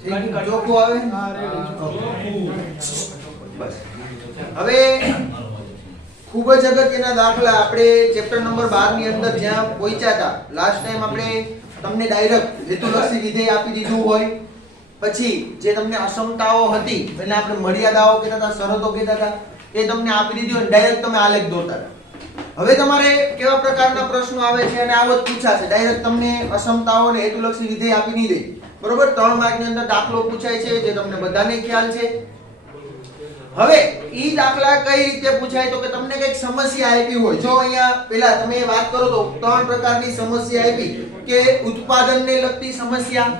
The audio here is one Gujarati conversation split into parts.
ચોખ્ખું આવે બસ। હવે ખૂબ જ અગત્યના દાખલા આપણે ચેપ્ટર નંબર 12 ની અંદર જ્યાં પહોંચ્યા હતા લાસ્ટ ટાઈમ આપણે તમને ડાયરેક્ટ હેતુલક્ષી વિધેય આપી દીધું હોય, પછી જે તમને અસમતાઓ હતી એટલે આપણે મર્યાદાઓ કહેતા હતા, શરતો કહેતા હતા, એ તમને આપી દીધી હોય ડાયરેક્ટ તમે આલેખ દોરતા હતા। હવે તમારે કેવા પ્રકારના પ્રશ્નો આવે છે અને આવો જ પૂછાશે, ડાયરેક્ટ તમને અસમતાઓ અને હેતુલક્ષી વિધેય આપી નહીં દે, બરોબર। 3 માર્ક ની અંદર દાખલો પૂછાય છે જે તમને બધાને ખ્યાલ છે। હવે ઈ દાખલા કઈ રીતે પૂછાય તો કે તમને કઈક સમસ્યા આપી હોય, જો અહીંયા પેલા તમે વાત કરો તો 3 પ્રકારની સમસ્યા આપી કે ઉત્પાદનને લગતી સમસ્યા,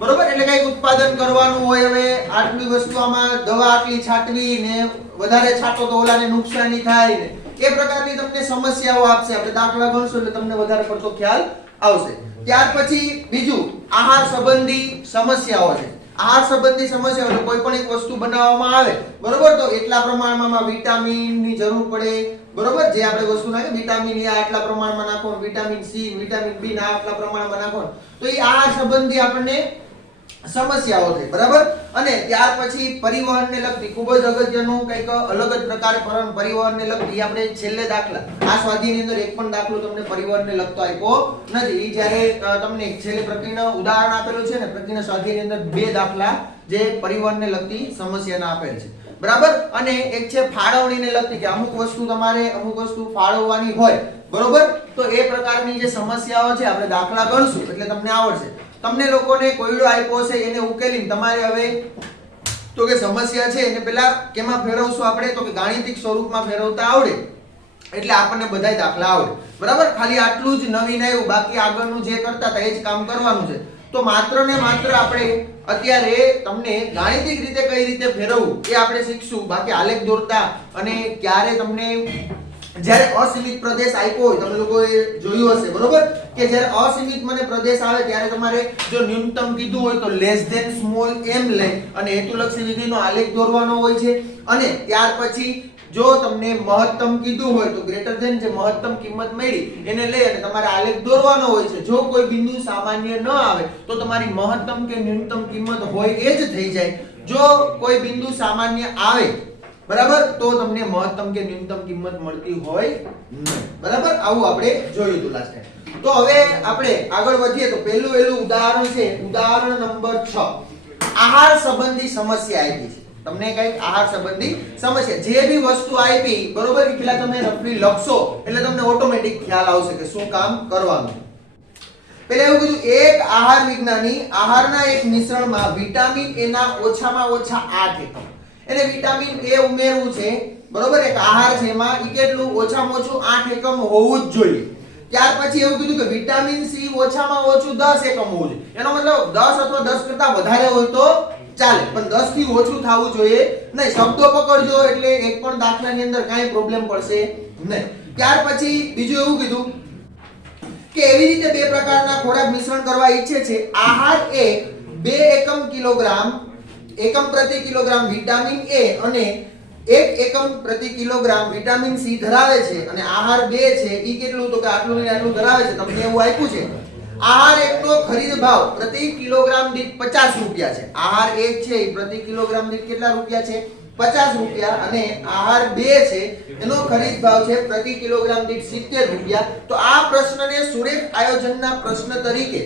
બરોબર, એટલે કઈક ઉત્પાદન કરવાનું હોય, હવે આટલી વસ્તુમાં દવા આટલી છાંટવી ને વધારે છાંટો તો ઓલાને નુકસાની થાય ને એ પ્રકારની તમને સમસ્યાઓ આપશે। આપણે દાખલા ગણશું એટલે તમને વધારે પડતો ખ્યાલ આવશે। ત્યાર પછી બીજું આહાર સંબંધી સમસ્યાઓ છે। આહાર સંબંધી સમસ્યાઓ એટલે કોઈ પણ એક વસ્તુ બનાવવામાં આવે, બરોબર, તો એટલા પ્રમાણમાં વિટામિન ની જરૂર પડે, બરોબર, જે આપણે વસ્તુ નાખે વિટામિન એ આટલા પ્રમાણમાં નાખો, વિટામિન સી વિટામિન બી ના આટલા પ્રમાણમાં નાખો, તો એ આહાર સંબંધી આપણને સમસ્યાઓ છે, બરાબર। અને ત્યાર પછી પરિવહનને લગતી ખૂબ જ અગત્યનું કંઈક અલગ જ પ્રકારે પરિવહનને લગતી આપણે છેલ્લે દાખલા આ સ્વાધ્યાયની અંદર એક પણ દાખલો તમને પરિવહનને લગતો આપ્યો નથી। ઈ જ્યારે તમને છેલ્લે પ્રક્રિયાનું ઉદાહરણ આપેલું છે ને પ્રક્રિયા સ્વાધ્યાયની અંદર 2 દાખલા જે પરિવહનને લગતી સમસ્યાના આપેલ છે, બરાબર। અને એક છે ફાળવણીને લગતી કે અમુક વસ્તુ તમારે અમુક વસ્તુ ફાળવવાની હોય, બરોબર, તો એ પ્રકારની જે સમસ્યાઓ છે આપણે દાખલા ગણશું એટલે તમને આવડશે। તમને લોકોને કોયડો આપ્યો છે એને ઉકેલીને તમારે હવે તો કે સમસ્યા છે એને પેલા કેમાં ફેરવશું આપણે તો કે ગાણિતિક સ્વરૂપમાં ફેરવતા આવડે એટલે આપણને બધાય દાખલા આવડે, બરાબર। ખાલી આટલું જ નવીન આવ્યું, બાકી આગળનું જે કરતા હતા એ જ કામ કરવાનું છે। તો માત્ર ને માત્ર આપણે અત્યારે તમને ગાણિતિક રીતે કઈ રીતે ફેરવવું એ આપણે શીખશું, બાકી આલેખ દોરતા અને ક્યારે તમને જ્યારે અસીમિત પ્રદેશ આપ્યો હોય તમે લોકોએ જોયું હશે, બરોબર, કે જ્યારે અસીમિત મને પ્રદેશ આવે ત્યારે તમારે જો ન્યૂનતમ કીધું હોય તો લેસ ધેન સ્મોલ m લઈ અને હેતુલક્ષી વિધેયનો આલેખ દોરવાનો હોય છે, અને ત્યાર પછી જો તમને મહત્તમ કીધું હોય તો ગ્રેટર ધેન જે મહત્તમ કિંમત મળી એને લઈ અને તમારે આલેખ દોરવાનો હોય છે। જો કોઈ બિંદુ સામાન્ય ન આવે તો તમારી મહત્તમ કે ન્યૂનતમ કિંમત હોય એ જ થઈ જાય। જો કોઈ બિંદુ સામાન્ય આવે, બરાબર, તો તમને મહત્તમ કે ન્યૂનતમ કિંમત મળતી હોય નહીં, બરાબર। આવું આપણે જોયું હતું લાસ્ટ ટાઈમ। તો હવે આપણે આગળ વધીએ તો પહેલું ઉદાહરણ છે ઉદાહરણ નંબર 6। આહાર સંબંધી સમસ્યા આપી છે તમને, કઈક આહાર સંબંધી સમસ્યા, જે બી વસ્તુ આપી, બરોબર, એટલા તમે રફલી લખશો એટલે તમને ઓટોમેટિક ખ્યાલ આવશે કે શું કામ કરવાનું। પેલા એવું કીધું એક આહાર વિજ્ઞાની આહારના એક મિશ્રણમાં વિટામિન એ ના ઓછામાં ઓછા 8 એકમ, એટલે વિટામિન એ ઉમેરવું છે, બરોબર, એક આહાર છે એમાં ઈ કેટલું ઓછામાં ઓછું 8 એકમ હોવું જ જોઈએ। ત્યાર પછી એવું કીધું કે વિટામિન સી ઓછામાં ઓછું 10 એકમ હોવું જોઈએ, એનો મતલબ 10 અથવા 10 કરતા વધારે હોય તો ચાલે, પણ 10 થી ઓછું થવું જોઈએ નહીં। શબ્દો પકડજો એટલે એક પણ દાખલાની અંદર કાંઈ પ્રોબ્લેમ પડશે નહીં। ત્યાર પછી બીજું એવું કીધું કે એવી રીતે 2 પ્રકારના ખોરાક મિશ્રણ કરવા ઈચ્છે છે। આહાર એ 2 એકમ પ્રતિ કિલોગ્રામ વિટામિન એ અને 1 એકમ પ્રતિ કિલોગ્રામ વિટામિન સી ધરાવે છે, અને આહાર 2 છે ઈ કેટલું તો કે આટલું ને આટલું ધરાવે છે, તમને એવું આપ્યું છે। આહાર 1 નો ખરીદ ભાવ પ્રતિ કિલોગ્રામ દીઠ 50 રૂપિયા છે। આહાર 1 છે ઈ પ્રતિ કિલોગ્રામ દીઠ કેટલા રૂપિયા છે? 50 રૂપિયા, અને આહાર 2 છે એનો ખરીદ ભાવ છે પ્રતિ કિલોગ્રામ દીઠ 70 રૂપિયા। તો આ પ્રશ્નને સુરેખ આયોજનના પ્રશ્ન તરીકે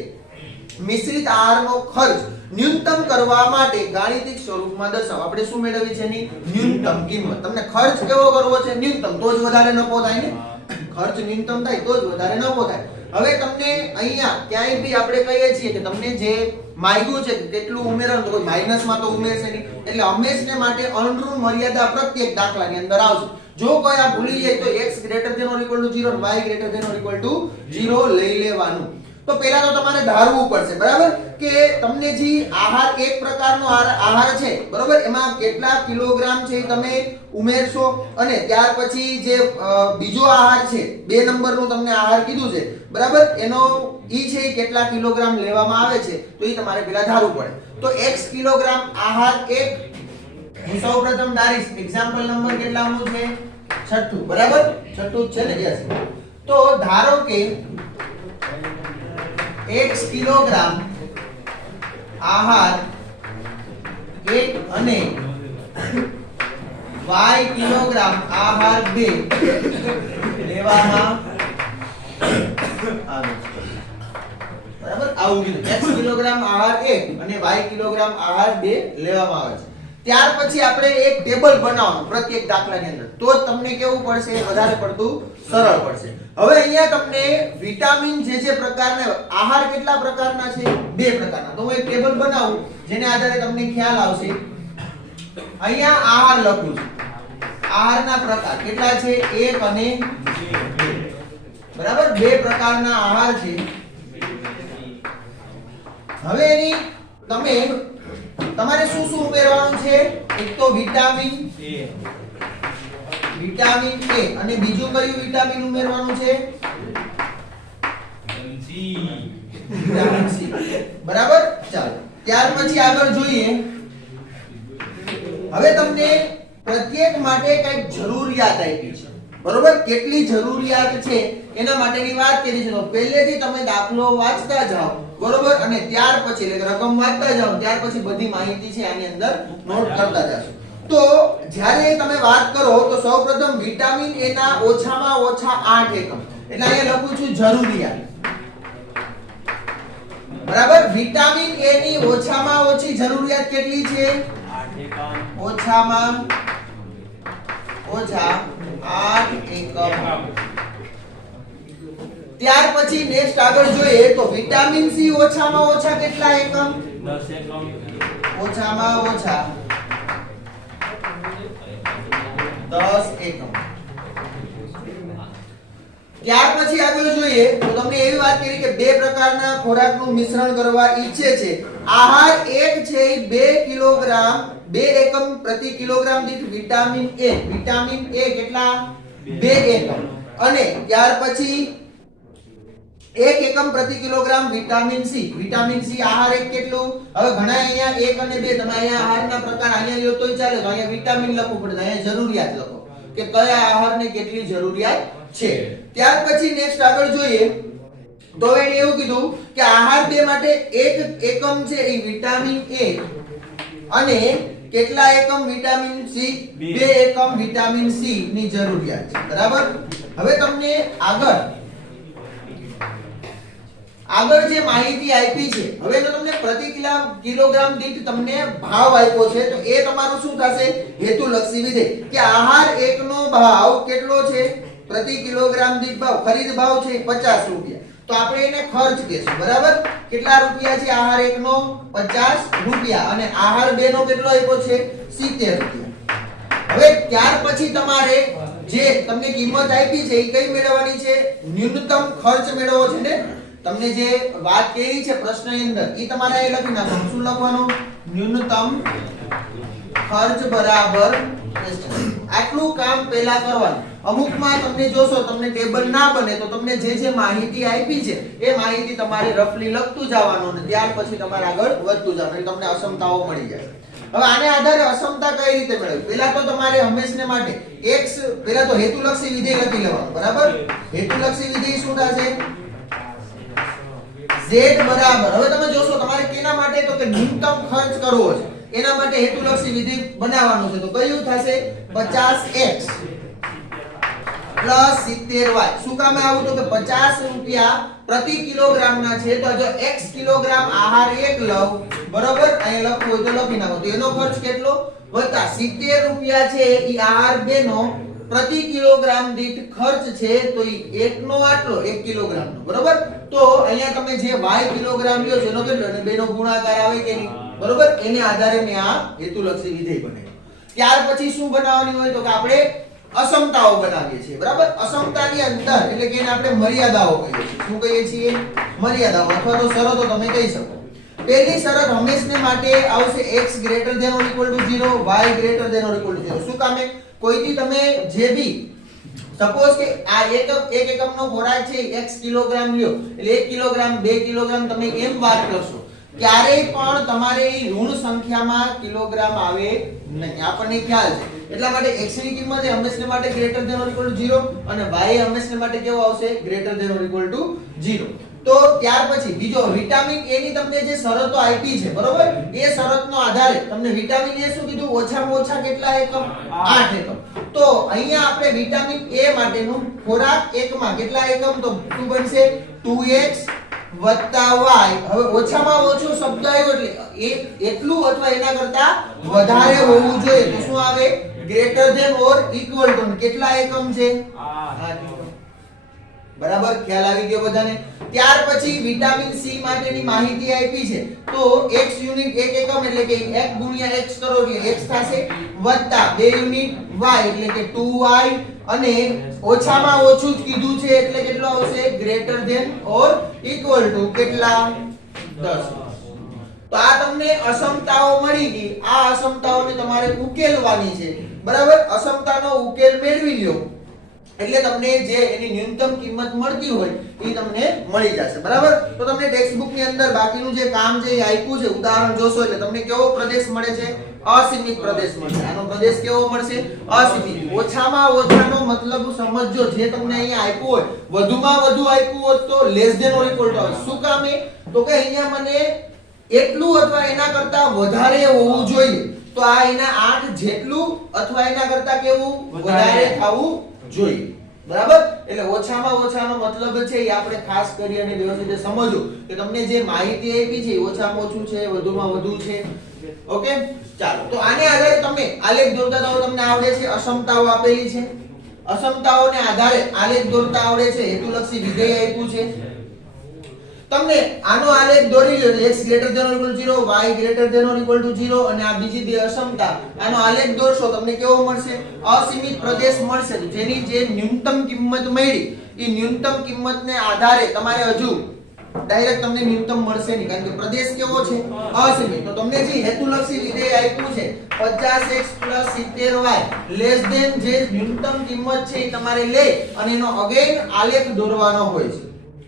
મિશ્રિત આહારનો ખર્ચ ન્યૂનતમ કરવા માટે ગાણિતિક સ્વરૂપમાં દર્શાવો। આપણે શું મેળવવી છે એની ન્યૂનતમ કિંમત। તમને ખર્ચ કેવો કરવો છે? ન્યૂનતમ, તો જ વધારે નફો થાય ને, ખર્ચ ન્યૂનતમ થાય તો જ વધારે નફો થાય। હવે તમને અહીંયા ક્યાંય બી આપણે કહીએ છીએ કે તમને જે માંગ્યું છે કેટલું ઉમેરવાનું, તો કોઈ માઈનસમાં તો ઉમેરશે નહીં, એટલે હંમેશને માટે અણઋણ મર્યાદા પ્રત્યેક દાખલાની અંદર આવશે। જો કોઈ આ ભૂલી જાય તો x greater than or equal to 0 y greater than or equal to 0 લઈ લેવાનું। તો પહેલા તો તમારે ધારવું પડશે, બરાબર, કે તમને જે આહાર એક પ્રકારનો આહાર છે, બરોબર, એમાં કેટલા કિલોગ્રામ છે તમે ઉમેરશો, અને ત્યાર પછી જે બીજો આહાર છે 2 નંબરનું તમને આહાર કીધું છે, બરાબર, એનો ઈ છે કેટલા કિલોગ્રામ લેવામાં આવે છે તો ઈ તમારે પહેલા ધારવું પડે। તો x કિલોગ્રામ આહાર 1 હું સૌપ્રથમ ધારીશ એક્ઝામ્પલ નંબર કેટલાનું છે? 6, બરાબર, 6 છે ને? યસ। તો ધારો કે x કિલોગ્રામ આહાર 1 અને y કિલોગ્રામ આહાર 2 લેવામાં આવે છે. બરાબર, આવું કીધું. x કિલોગ્રામ આહાર 1 અને y કિલોગ્રામ આહાર 2 લેવામાં આવે છે. ત્યાર પછી આપણે એક ટેબલ બનાવવાનું પ્રત્યેક દાખલાની અંદર, તો જ તમને કેવું પડશે, વધારે પડતું સરળ પડશે. હવે અહીંયા તમને વિટામિન જે પ્રકારના આહાર કેટલા પ્રકારના છે, 2 પ્રકારના. તો હું એક ટેબલ બનાવું જેને આધારે તમને ખ્યાલ આવશે. અહીંયા આહાર લખું છું. આહારના પ્રકાર કેટલા છે, 1 અને 2. બરાબર, 2 પ્રકારના આહાર છે. હવે એની તમારે શું શું ઉમેરવાનું છે? એક તો વિટામિન A અને બીજું કયું વિટામિન ઉમેરવાનું છે? Vitamin C. બરાબર, ચાલો ત્યાર પછી આગળ જોઈએ. હવે તમને પ્રત્યેક માટે કઈક જરૂરિયાત આપી છે. બરોબર, કેટલી જરૂરિયાત છે એના માટેની વાત કરી છે. તો પહેલેથી તમે દાખલો વાંચતા જાઓ, બરોબર, અને ત્યાર પછી એટલે રકમ વાંચતા જાઓ, ત્યાર પછી બધી માહિતી છે આની અંદર નોટ કરતા જાશો. તો જ્યારે તમે વાત કરો તો સૌપ્રથમ વિટામિન A ના ઓછામાં ઓછા 8 એકમ, એટલે અહીંયા લખું છું જરૂરિયાત. બરાબર, વિટામિન A ની ઓછામાં ઓછી જરૂરિયાત કેટલી છે? 8 એકમ. ઓછામાં ઓછા 8 એકમ. ત્યાર પછી નેક્સ્ટ આગળ જોઈએ તો વિટામિન C ઓછામાં ઓછા કેટલા એકમ? 10 એકમ. ઓછામાં ઓછા 10 એકમ. ત્યાર પછી આગળ જોઈએ તો તમને એવી વાત કરી કે 2 પ્રકારના ખોરાકનું મિશ્રણ કરવા ઈચ્છે છે. આહાર 1 છે 2 કિલોગ્રામ 2 એકમ પ્રતિ કિલોગ્રામ દીઠ વિટામિન A. વિટામિન A કેટલા? 2 એકમ. અને ત્યાર પછી 1 એકમ પ્રતિ kilogram vitamin C. Vitamin C આહાર 1 કેટલું? હવે ઘણા અહીંયા 1 અને 2 તમે અહીંયા આહારના પ્રકાર અહીંયા લ્યો તોય ચાલે, તો અહીંયા વિટામિન લખવું પડે, અહીંયા જરૂરિયાત લખો કે કયા આહારને કેટલી જરૂરિયાત છે. ત્યાર પછી નેક્સ્ટ આગળ જોઈએ તો એને એવું કીધું કે આહાર 2 માટે 1 એકમ છે એ વિટામિન A અને કેટલા એકમ વિટામિન C? 2 એકમ વિટામિન C ની જરૂરિયાત છે. બરાબર, હવે તમને આગળ જે માહિતી આપી છે, હવે તો તમને પ્રતિ કિલોગ્રામ દીઠ તમને ભાવ આપ્યો છે, તો એ તમારું શું થશે? હેતુલક્ષી વિધેય. કે આહાર 1 નો ભાવ કેટલો છે? પ્રતિ કિલોગ્રામ દીઠ ભાવ, ખરીદ ભાવ છે 50 રૂપિયા, તો આપણે એને ખર્ચ કહેશું. બરાબર, કેટલા રૂપિયા છે? આહાર 1 નો 50 રૂપિયા અને આહાર 2 નો કેટલો આપ્યો છે? 70 રૂપિયા. હવે ત્યાર પછી તમારે જે તમને કિંમત આપી છે એ કઈ મેળવવાની છે? ન્યૂનતમ ખર્ચ મેળવવો છે ને. તમને જે વાત કરી છે પ્રશ્નની અંદર એ તમારે અહીં લખી નાખવાનું. શું લખવાનું? ન્યૂનતમ ખર્ચ બરાબર આટલું કામ પહેલા કરવાનું. અમુકમાં તમને જોશો તમને ટેબલ ના બને તો તમને જે માહિતી આપી છે એ માહિતી તમારે રફલી લખતું જવાનું અને ત્યાર પછી તમારે આગળ વધતું જવાનું, એટલે તમને અસમતાઓ મળી જાય. હવે આને આધારે અસમતા કઈ રીતે મેળવવી? પહેલા તો તમારે હંમેશને માટે x પહેલા તો હેતુલક્ષી વિધેય લખી લેવાનું. બરાબર, હેતુલક્ષી વિધેય શું થશે? z બરાબર, હવે તમે જોશો તમારે કેના માટે તો કે ન્યૂનતમ ખર્ચ કરવો છે એના માટે હેતુલક્ષી વિધેય બનાવવાનું છે. તો કયું થશે? 50x plus 70y. શું કામે આવું? તો કે 50 રૂપિયા પ્રતિ કિલોગ્રામ ના છે, તો જો x કિલોગ્રામ આહાર 1 લઉં, બરોબર, અહીં લખવું હોય તો લખી નાખો, તો એનો ખર્ચ કેટલો? વત્તા 70 રૂપિયા છે એ આહાર 2 નો પ્રતિ કિલોગ્રામ દીઠ ખર્ચ છે, તો એ 1 નો આટલો 1 કિલોગ્રામ નો. બરોબર, તો અહીંયા તમે જે y કિલોગ્રામ લ્યો છો એનો કેટલો? અને 2 નો ગુણાકાર આવે કે નહીં? બરોબર, એને આધારે મેં આ હેતુલક્ષી વિધેય બનાવ્યું. ત્યાર પછી શું બનાવવાની હોય? તો કે આપણે અસમતાઓ બનાવીએ છીએ. બરાબર, અસમતાની અંદર એટલે કે એને આપણે મર્યાદાઓ કહીએ છીએ. શું કહીએ છીએ? મર્યાદાઓ અથવા તો શરતો તમે કહી શકો. પહેલી શરત હંમેશને માટે આવશે x greater than or equal to 0, y greater than or equal to 0. શું કામે? કોઈથી તમે જે બી સપોઝ કે આ એક એકમનો ખોરાક છે x કિલોગ્રામ લ્યો, એટલે 1 કિલોગ્રામ 2 કિલોગ્રામ તમે એમ વાત કરશો, ક્યારેય પણ તમારે ઋણ સંખ્યામાં કિલોગ્રામ આવે નહીં, આપણને ખ્યાલ છે. એટલા માટે x ની કિંમત હંમેશા માટે greater than or equal to 0 અને y હંમેશા માટે કેવો આવશે? Greater than or equal to 0. તો ત્યાર પછી બીજો વિટામિન એ ની તમને જે શરતો આપી છે બરોબર, એ શરતનો આધારે તમને વિટામિન એ શું કીધું, ઓછામાં ઓછા કેટલા એકમ, 8 એકમ. તો અહીંયા આપણે વિટામિન એ માટેનું ખોરાક એકમાં કેટલા એકમ, તો શું બનશે 2x y. હવે ઓછામાં ઓછો શબ્દ આવ્યો એટલે એટલું અથવા એના કરતા વધારે હોવું જોઈએ. તો શું આવે, greater than or equal to. કેટલા એકમ છે, 8 એકમ. બરાબર, ખ્યાલ આવી ગયો બધાને. ત્યાર પછી વિટામિન સી માટેની માહિતી આપી છે. તો x યુનિટ 1 એકમ એટલે કે 1 ગુણ્યા x કરો એટલે x થશે, વત્તા 2 યુનિટ y એટલે કે 2y, અને ઓછામાં ઓછું જ કીધું છે એટલે કેટલો આવશે, greater than or equal to કેટલા, 10. તો આ તમને અસમતાઓ મળી ગઈ. આ અસમતાઓને તમારે ઉકેલવાની છે. બરાબર, અસમતાનો ઉકેલ મેળવી લ્યો એટલે તમને જે એની ન્યૂનતમ કિંમત મળતી હોય એ તમને મળી જશે. બરાબર, તો તમને ટેક્સ્ટ બુક ની અંદર બાકીનું જે કામ છે એ આપ્યું છે, ઉદાહરણ જોશો એટલે તમને કેવો પ્રદેશ મળે છે, અસીમિત પ્રદેશ મળશે. આનો પ્રદેશ કેવો મળશે, અસીમિત. ઓછામાં ઓછાનો મતલબ સમજજો, જે તમને અહીંયા આપ્યું હોય વધુમાં વધુ આપ્યું હોત તો less than or equal to આવે. શું કામ એ, તો કે અહીંયા મને એટલું અથવા એના કરતા વધારે હોવું જોઈએ. તો આ એના 8 જેટલું અથવા એના કરતા કેવું, વધારે થવું જોઈએ. બરાબર, એટલે ઓછામાં ઓછાનો મતલબ છે એ આપણે ખાસ કરી અને વ્યવસ્થિત સમજો કે તમને જે માહિતી આપી છે ઓછામાં ઓછું છે, વધુમાં વધુ છે. ઓકે, ચાલો. તો આને આધારે તમે આલેખ દોરતા તો તમને આવડે છે, અસમતાઓ આપેલી છે, અસમતાઓને આધારે આલેખ દોરતા આવડે છે, હેતુલક્ષી વિધેય આપ્યું છે. તમને આનો આલેખ દોરી લો એટલે x greater than or equal to 0, y greater than or equal to 0, અને આ બીજી બે અસમતા, આનો આલેખ દોરશો તમને કેવો મળશે, અસીમિત પ્રદેશ મળશે. જેની જે ન્યૂનતમ કિંમત મળી એ ન્યૂનતમ કિંમતને આધારે તમારે હજુ ડાયરેક્ટ તમને ન્યૂનતમ મળશે નહીં, કારણ કે પ્રદેશ કેવો છે, અસીમિત. તો તમને જે હેતુલક્ષી વિધેય આપ્યું છે 50x 70y લેસ ધેન જે ન્યૂનતમ કિંમત છે એ તમારે લે અને એનો અગેન આલેખ દોરવાનો હોય છે.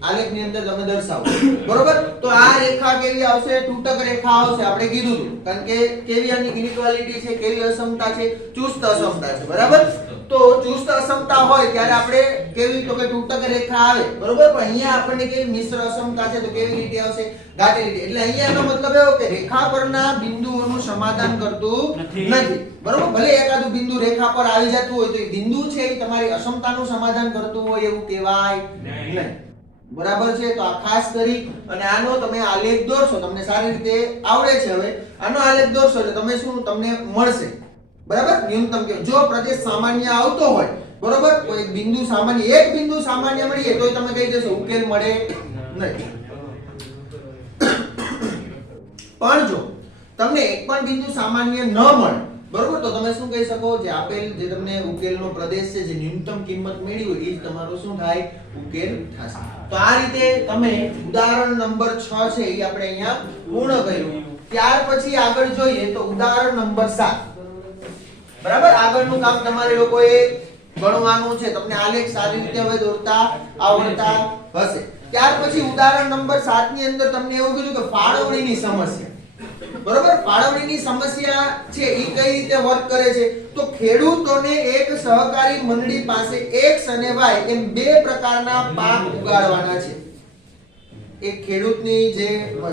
આલેખ ની અંદર તમે દર્શાવો. બરોબર, તો આ રેખા કેવી આવશે, તૂટક રેખા આવશે. આપણે કીધું હતું, કારણ કે કેવી આની ઇનઇક્વાલિટી છે, કેવી અસમતા છે, ચુસ્ત અસમતા છે. બરાબર, તો ચુસ્ત અસમતા હોય ત્યારે આપણે કેવી, તો કે તૂટક રેખા આવે. બરોબર, પણ અહીંયા આપણને કેવી મિશ્ર અસમતા છે તો કેવી રીતે આવશે, ઘાટી રીતે. એટલે અહીંયાનો મતલબ એવો કે રેખા પરના બિંદુઓનું સમાધાન કરતું નથી. બરોબર, ભલે એકાદું બિંદુ રેખા પર આવી જતું હોય તો એ બિંદુ છે એ તમારી અસમતાનું સમાધાન કરતું હોય એવું કહેવાય નહીં. બરાબર છે, તો આ ખાસ કરી અને આનો તમે આલેખ દોરશો, તમને સારી રીતે આવડે છે. હવે આનો આલેખ દોરશો એટલે તમે શું, તમને મળશે. બરાબર, ન્યૂનતમ કે જો પ્રદેશ સામાન્ય આવતો હોય, બરોબર, કોઈ એક બિંદુ સામાન્ય, એક બિંદુ સામાન્ય મળીએ તો તમે કહી દેશો ઉકેલ મળે નહીં. પણ જો તમને એક પણ બિંદુ સામાન્ય ન મળે, બરોબર, તો તમે શું કહી શકો, જે આપેલ જે તમને ઉકેલનો પ્રદેશ છે, જે ન્યૂનતમ કિંમત મળી હોય એ જ તમારો શું થાય, ઉકેલ થશે. તો આ રીતે તમે ઉદાહરણ નંબર 6 છે એ આપણે અહીંયા પૂર્ણ કર્યું. ત્યાર પછી આગળ જોઈએ તો ઉદાહરણ નંબર 7. બરાબર, આગળનું કામ તમારે લોકોએ ગણવાનું છે. તમને આલેખ સારી રીતે હવે દોરતા આવડતા હશે. ત્યાર પછી ઉદાહરણ નંબર 7 ની અંદર તમને એવું કીધું કે ફાળવણીની સમસ્યા. બરોબર, ફાળવણીની સમસ્યા છે એ કઈ રીતે વર્ક કરે છે, તો ખેડૂતોને એક સહકારી મંડળી પાસે x અને y એમ બે પ્રકારના પાક ઉગાડવાના છે. એક ખેડૂતની જે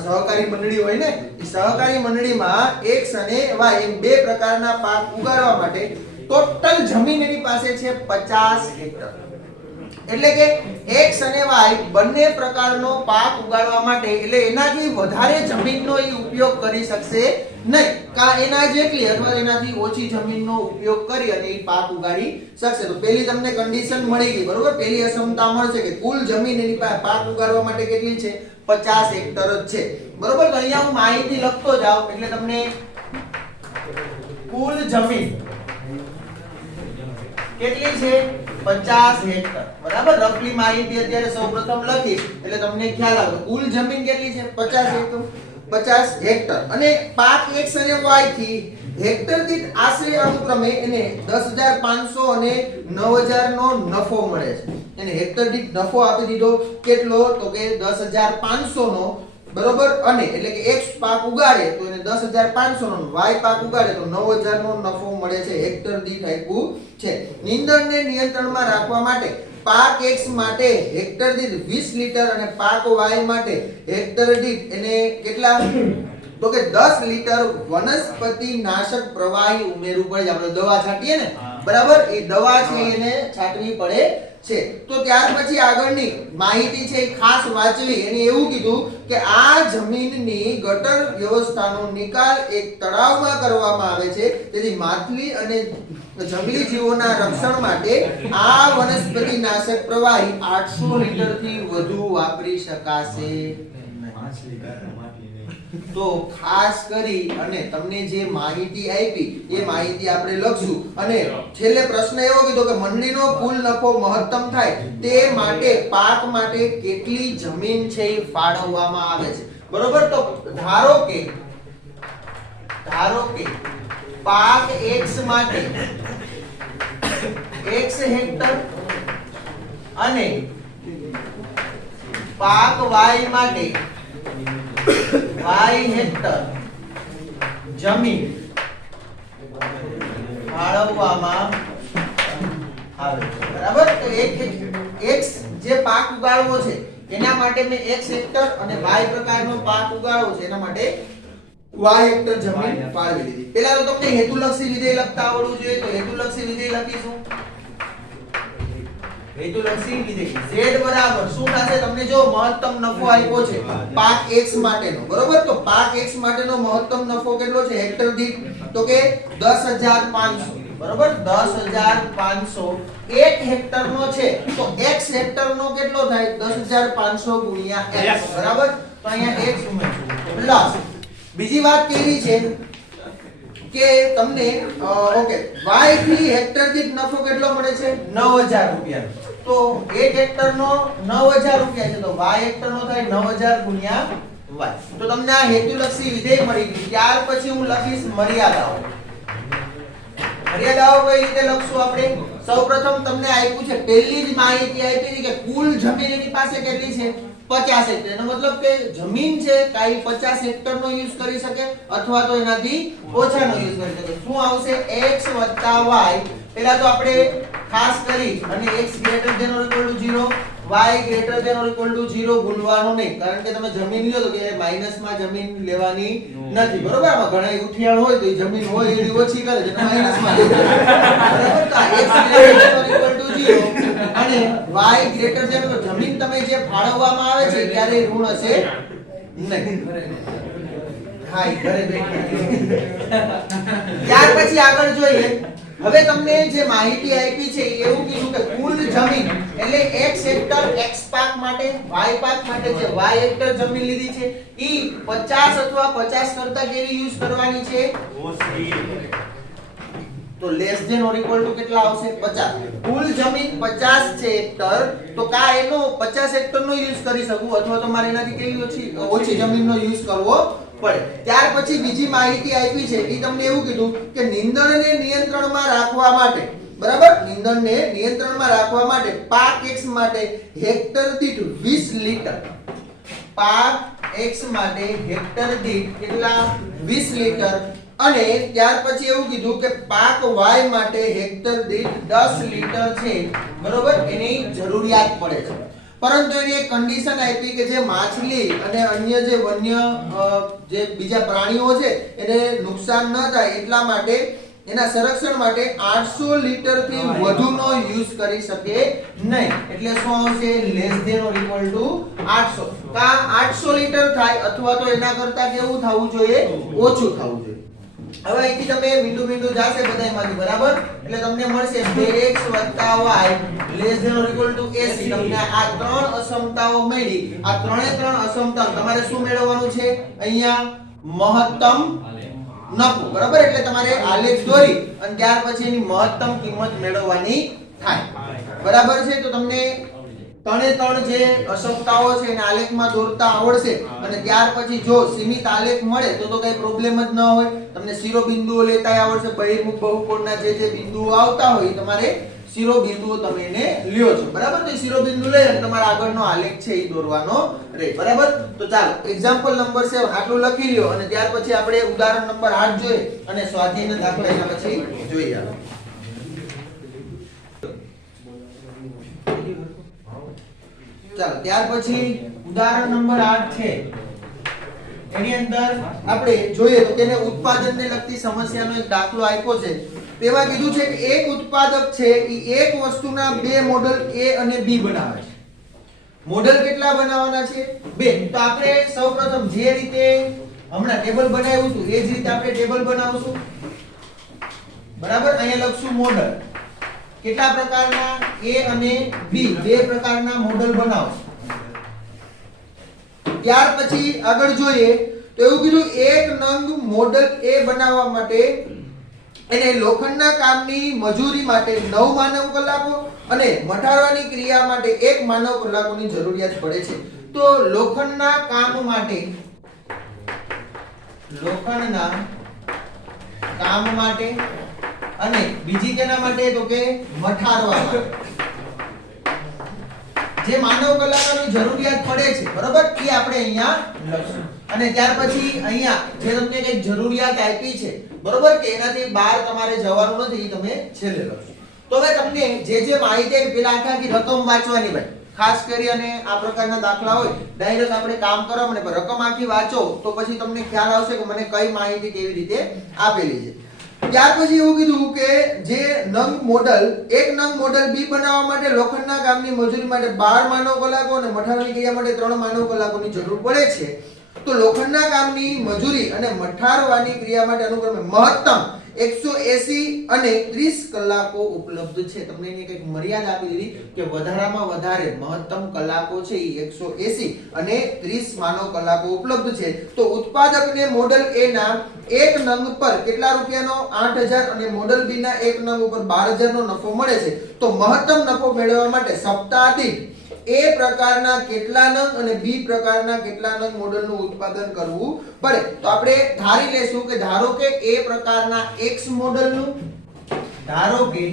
સહકારી મંડળી હોય ને, એ સહકારી મંડળીમાં x અને y એમ બે પ્રકારના પાક ઉગાડવા માટે ટોટલ જમીન એની પાસે છે 50 હેક્ટર. એટલે કે x અને y બંને પ્રકારનો પાક ઉગાડવા માટે એટલે એનાથી વધારે જમીનનો એ ઉપયોગ કરી શકશે નહીં, કા એના જેટલી અથવા એનાથી ઓછી જમીનનો ઉપયોગ કરી અને એ પાક ઉગાડી શકશે. તો પહેલી તમને કન્ડિશન મળી ગઈ. બરોબર, પહેલી અસમતા મળશે કે કુલ જમીન એની પાસે પાક ઉગાડવા માટે કેટલી છે, 50 હેક્ટર જ છે. બરોબર, તો અહીંયા હું માહિતી લખતો જાઉં એટલે તમને કુલ જમીન કેટલી છે, 50 હેક્ટર. બરાબર, રફલી માહિતી અત્યારે સૌપ્રથમ લખી એટલે તમને ખ્યાલ આવે. કુલ જમીન કેટલી છે, 50 હેક્ટર. અને પાક x અને y થી હેક્ટર દીઠ આશરે અનુક્રમે એને 10,500 અને 9,000 નો નફો મળે છે. એને હેક્ટર દીઠ નફો આપી દીધો કેટલો, તો કે 10,500 નો. બરોબર, અને એટલે કે x પાક ઉગાડે તો એને 10,500 નો, y પાક ઉગાડે તો 9,000 નો નફો મળે છે. હેક્ટર દીઠ આપ્યું છે. નીંદણને નિયંત્રણમાં રાખવા માટે પાક X માટે હેક્ટર દીઠ 20 લીટર અને પાક Y માટે હેક્ટર દીઠ એને કેટલા તો કે 10 લીટર વનસ્પતિ નાશક પ્રવાહી ઉમેરવું પડે છે. આપણે દવા છાંટીએ ને બરાબર, એ દવા છે એને છાંટવી પડે છે. તો ત્યાર પછી આગળની માહિતી છે એ ખાસ વાંચવી. એને એવું કીધું કે આ જમીનની ગટર વ્યવસ્થાનો નિકાલ એક તળાવમાં કરવામાં આવે છે, તેથી માછલી અને જંગલી જીવોના રક્ષણ માટે આ વનસ્પતિ નાશક પ્રવાહી 800 લીટર થી વધુ વાપરી શકાશે. તો ખાસ કરી અને તમને જે માહિતી આપી એ માહિતી આપણે લખશું. અને છેલ્લે પ્રશ્ન એવો કીધો કે મંડળીનો કુલ નફો મહત્તમ થાય તે માટે પાક માટે કેટલી જમીન છે એ ફાળવવામાં આવે છે. બરોબર, તો ધારો કે પાક X માટે X હેક્ટર અને પાક Y માટે Y હેક્ટર જમીન ફાળવવામાં આવે છે. બરાબર, તો X જે પાક ઉગાડવો છે એના માટે મેં X હેક્ટર અને Y પ્રકારનો પાક ઉગાડવો છે એના માટે Y હેક્ટર જમીન ફાળવી દીધી. પહેલા તો તમને હેતુલક્ષી વિધેય લખતા આવડવું જોઈએ, તો હેતુલક્ષી વિધેય લખીશું. હેતુલક્ષી વિધેય z બરાબર શું થશે, તમને જો મહત્તમ નફો આપ્યો છે પાક X માટેનો, બરોબર, તો પાક X માટેનો મહત્તમ નફો કેટલો છે હેક્ટર દીઠ, તો કે 10500. બરોબર, 10500 એક હેક્ટર નો છે તો x હેક્ટર નો કેટલો થાય 10500 ગુણ્યા x. બરાબર, તો અહીંયા x ઉમેરશું પ્લસ બીજી વાત કેવી છે કે તમને ઓકે y થી હેક્ટર દીઠ નફો કેટલો મળે છે 9000 રૂપિયા. તો 1 હેક્ટર નો 9000 રૂપિયા છે તો y હેક્ટર નો થાય 9000 ગુણ્યા y. તો તમને આ હેતુલક્ષી વિધેય મળી ગયું. ત્યાર પછી હું લખીશ મર્યાદાઓ. મર્યાદાઓ કઈ રીતે લખશું આપણે? સૌપ્રથમ તમને આપ્યું છે પહેલી જ માહિતી આપી છે કે કુલ જમીન એની પાસે કેટલી છે 50 હેક્ટર. એનો મતલબ કે જમીન છે કાઈ 50 હેક્ટર નો યુઝ કરી શકે અથવા તો એનાથી ઓછાનો યુઝ કરી શકે. શું આવશે x y. પહેલા તો આપણે ખાસ કરી અને x greater than or equal to 0 y greater than or equal to 0 ભૂલવાનું નહીં, કારણ કે તમે જમીન લ્યો તો કે માઈનસ માં જમીન લેવાની નથી. બરોબર, આમાં ઘણા ઉઠિયાણ હોય તો એ જમીન હોય એની ઓછી કરે છે માઈનસ માં બરાબર. તો x greater than or equal to 0 અને y greater than તો જમીન તમે જે ફાળવવામાં આવે છે ત્યારે ઋણ હશે નહીં. હાય ઘરે બેઠી. ત્યાર પછી આગળ જોઈએ. હવે તમને જે માહિતી આપી છે એવું કીધું કે કુલ જમીન એટલે x હેક્ટર x પાક માટે y પાક માટે જે y હેક્ટર જમીન લીધી છે ઈ 50 અથવા 50 કરતા કેવી યુઝ કરવાની છે ઓછી. તો less than or equal to કેટલા આવશે 50. કુલ જમીન 50 છે હેક્ટર, તો કા એનો 50 હેક્ટર નો યુઝ કરી શકું અથવા તો મારે એનાથી કેવી ઓછી જમીનનો યુઝ કરવો પડે. ત્યાર પછી બીજી માહિતી આપી છે એ તમને એવું કીધું કે નીંદણને નિયંત્રણમાં રાખવા માટે, બરાબર, નીંદણને નિયંત્રણમાં રાખવા માટે પાક X માટે હેક્ટર દીઠ 20 લીટર. પાક X માટે હેક્ટર દીઠ કેટલા 20 લીટર. અને ત્યાર પછી એવું કીધું કે પાક Y માટે હેક્ટર દીઠ 10 લીટર છે, બરોબર, એની જરૂરિયાત પડે છે. પરંતુ એની એક કન્ડિશન આપી કે જે માછલી અને અન્ય જે વન્ય જે બીજા પ્રાણીઓ છે એને નુકસાન ન થાય એટલા માટે એના સંરક્ષણ માટે 800 લીટર થી વધુનો યુઝ કરી શકે નહીં. એટલે શું આવશે less than or equal to 800. કા 800 લીટર થાય અથવા તો એના કરતા કેવું થવું જોઈએ ઓછું થવું જોઈએ. હવે અહીંથી તમે મીંડું જાશે બધાયમાંથી, બરાબર, એટલે તમને મળશે 2x y less than or equal to 80. તમને આ ત્રણ અસમતાઓ મળી. આ ત્રણે ત્રણ અસમતાઓ તમારે શું મેળવવાનું છે અહીંયા મહત્તમ નફો, બરાબર, એટલે તમારે આલેખ દોરી અને ત્યાર પછી એની મહત્તમ કિંમત મેળવવાની થાય. બરાબર છે, તો તમને ત્રણે ત્રણ જે અસમતાઓ છે એને આલેખમાં દોરતા આવડશે અને ત્યાર પછી જો સીમિત આલેખ મળે તો કઈ પ્રોબ્લેમ જ ન હોય. તમને શિરોબિંદુઓ લેતા આવડશે, બહિર્મુખ બહુકોણના જે બિંદુઓ આવતા હોય તમારે શિરોબિંદુઓ તમે એને લ્યો છો, બરાબર. તો શિરોબિંદુ લઈ અને તમારા આગળનો આલેખ છે એ દોરવાનો રહે, બરાબર. તો ચાલો એક્ઝામ્પલ નંબર 7 આટલું લખી લ્યો અને ત્યાર પછી આપણે ઉદાહરણ નંબર 8 જોઈએ અને સ્વાધ્યાયના દાખલા એના પછી જોઈએ. ચાલો ત્યાર પછી ઉદાહરણ નંબર 8 છે એની અંદર આપણે જોઈએ તો તેને ઉત્પાદનને લગતી સમસ્યાનો એક દાખલો આપ્યો છે. તેમાં કીધું છે કે એક ઉત્પાદક છે એ એક વસ્તુના બે મોડલ A અને B બનાવે છે. મોડલ કેટલા બનાવવાના છે? બે. તો આપણે સૌપ્રથમ જે રીતે હમણાં ટેબલ બનાવ્યું હતું એ જ રીતે આપણે ટેબલ બનાવશું. બરાબર, અહીંયા લખશું મોડલ. કેટલા પ્રકારના? A અને B, બે પ્રકારના મોડલ બનાવશું. ત્યાર પછી આગળ જોઈએ તો એવું કીધું એક નંગ મોડલ A બનાવવા માટે એને લોખંડના કામની મજૂરી માટે 9 માનવ કલાકો અને મટાડવાની ક્રિયા માટે 1 માનવ કલાકોની જરૂરિયાત પડે છે. તો લોખંડના કામ માટે અને બીજી કેના માટે? તો કે મઠારવા માટે જે માનવ કલાકોની જરૂરિયાત પડે છે, બરોબર, એ આપણે અહીંયા લખશું. અને ત્યાર પછી અહીંયા જે તમને એક જરૂરિયાત આપી છે, બરોબર, કે એનાથી બહાર તમારે જવાનું નથી, તમે છેલ્લે લખશો. તો હવે તમને જે માહિતી પેલા આખી રકમ વાંચવાની ભાઈ, ખાસ કરી અને આ પ્રકારના દાખલા હોય ડાયરેક્ટ આપણે કામ કરવા મને રકમ આખી વાંચો તો પછી તમને ખ્યાલ આવશે કે મને કઈ માહિતી કેવી રીતે આપેલી છે. ત્યાર પછી એવું કીધું કે જે નંગ મોડલ એક નંગ મોડલ B બનાવવા માટે લોખંડના કામની મજૂરી માટે 12 માનવ કલાકો અને મઠારવાની ક્રિયા માટે 3 માનવ કલાકોની જરૂર પડે છે. તો લોખંડના કામની મજૂરી અને મઠારવાની ક્રિયા માટે અનુક્રમે મહત્તમ 180 અને 30 કલાકો ઉપલબ્ધ છે. તમને એની કંઈક મર્યાદા આપી દીધી કે વધારામાં વધારે મહત્તમ કલાકો છે એ 180 અને 30 માનવ કલાકો ઉપલબ્ધ છે. તો ઉત્પાદકને મોડલ A ના એક નંગ પર કેટલા રૂપિયાનો? 8000 અને મોડલ B ના એક નંગ ઉપર 12000 નો નફો મળે છે. તો મહત્તમ નફો મેળવવા માટે સપ્તાહ દીઠ A પ્રકારના કેટલા નંગ અને B પ્રકારના કેટલા નંગ મોડલનું ઉત્પાદન કરવું પડે? તો આપણે ધારી લેશું કે ધારો કે A પ્રકારના X મોડલનું, ધારો કે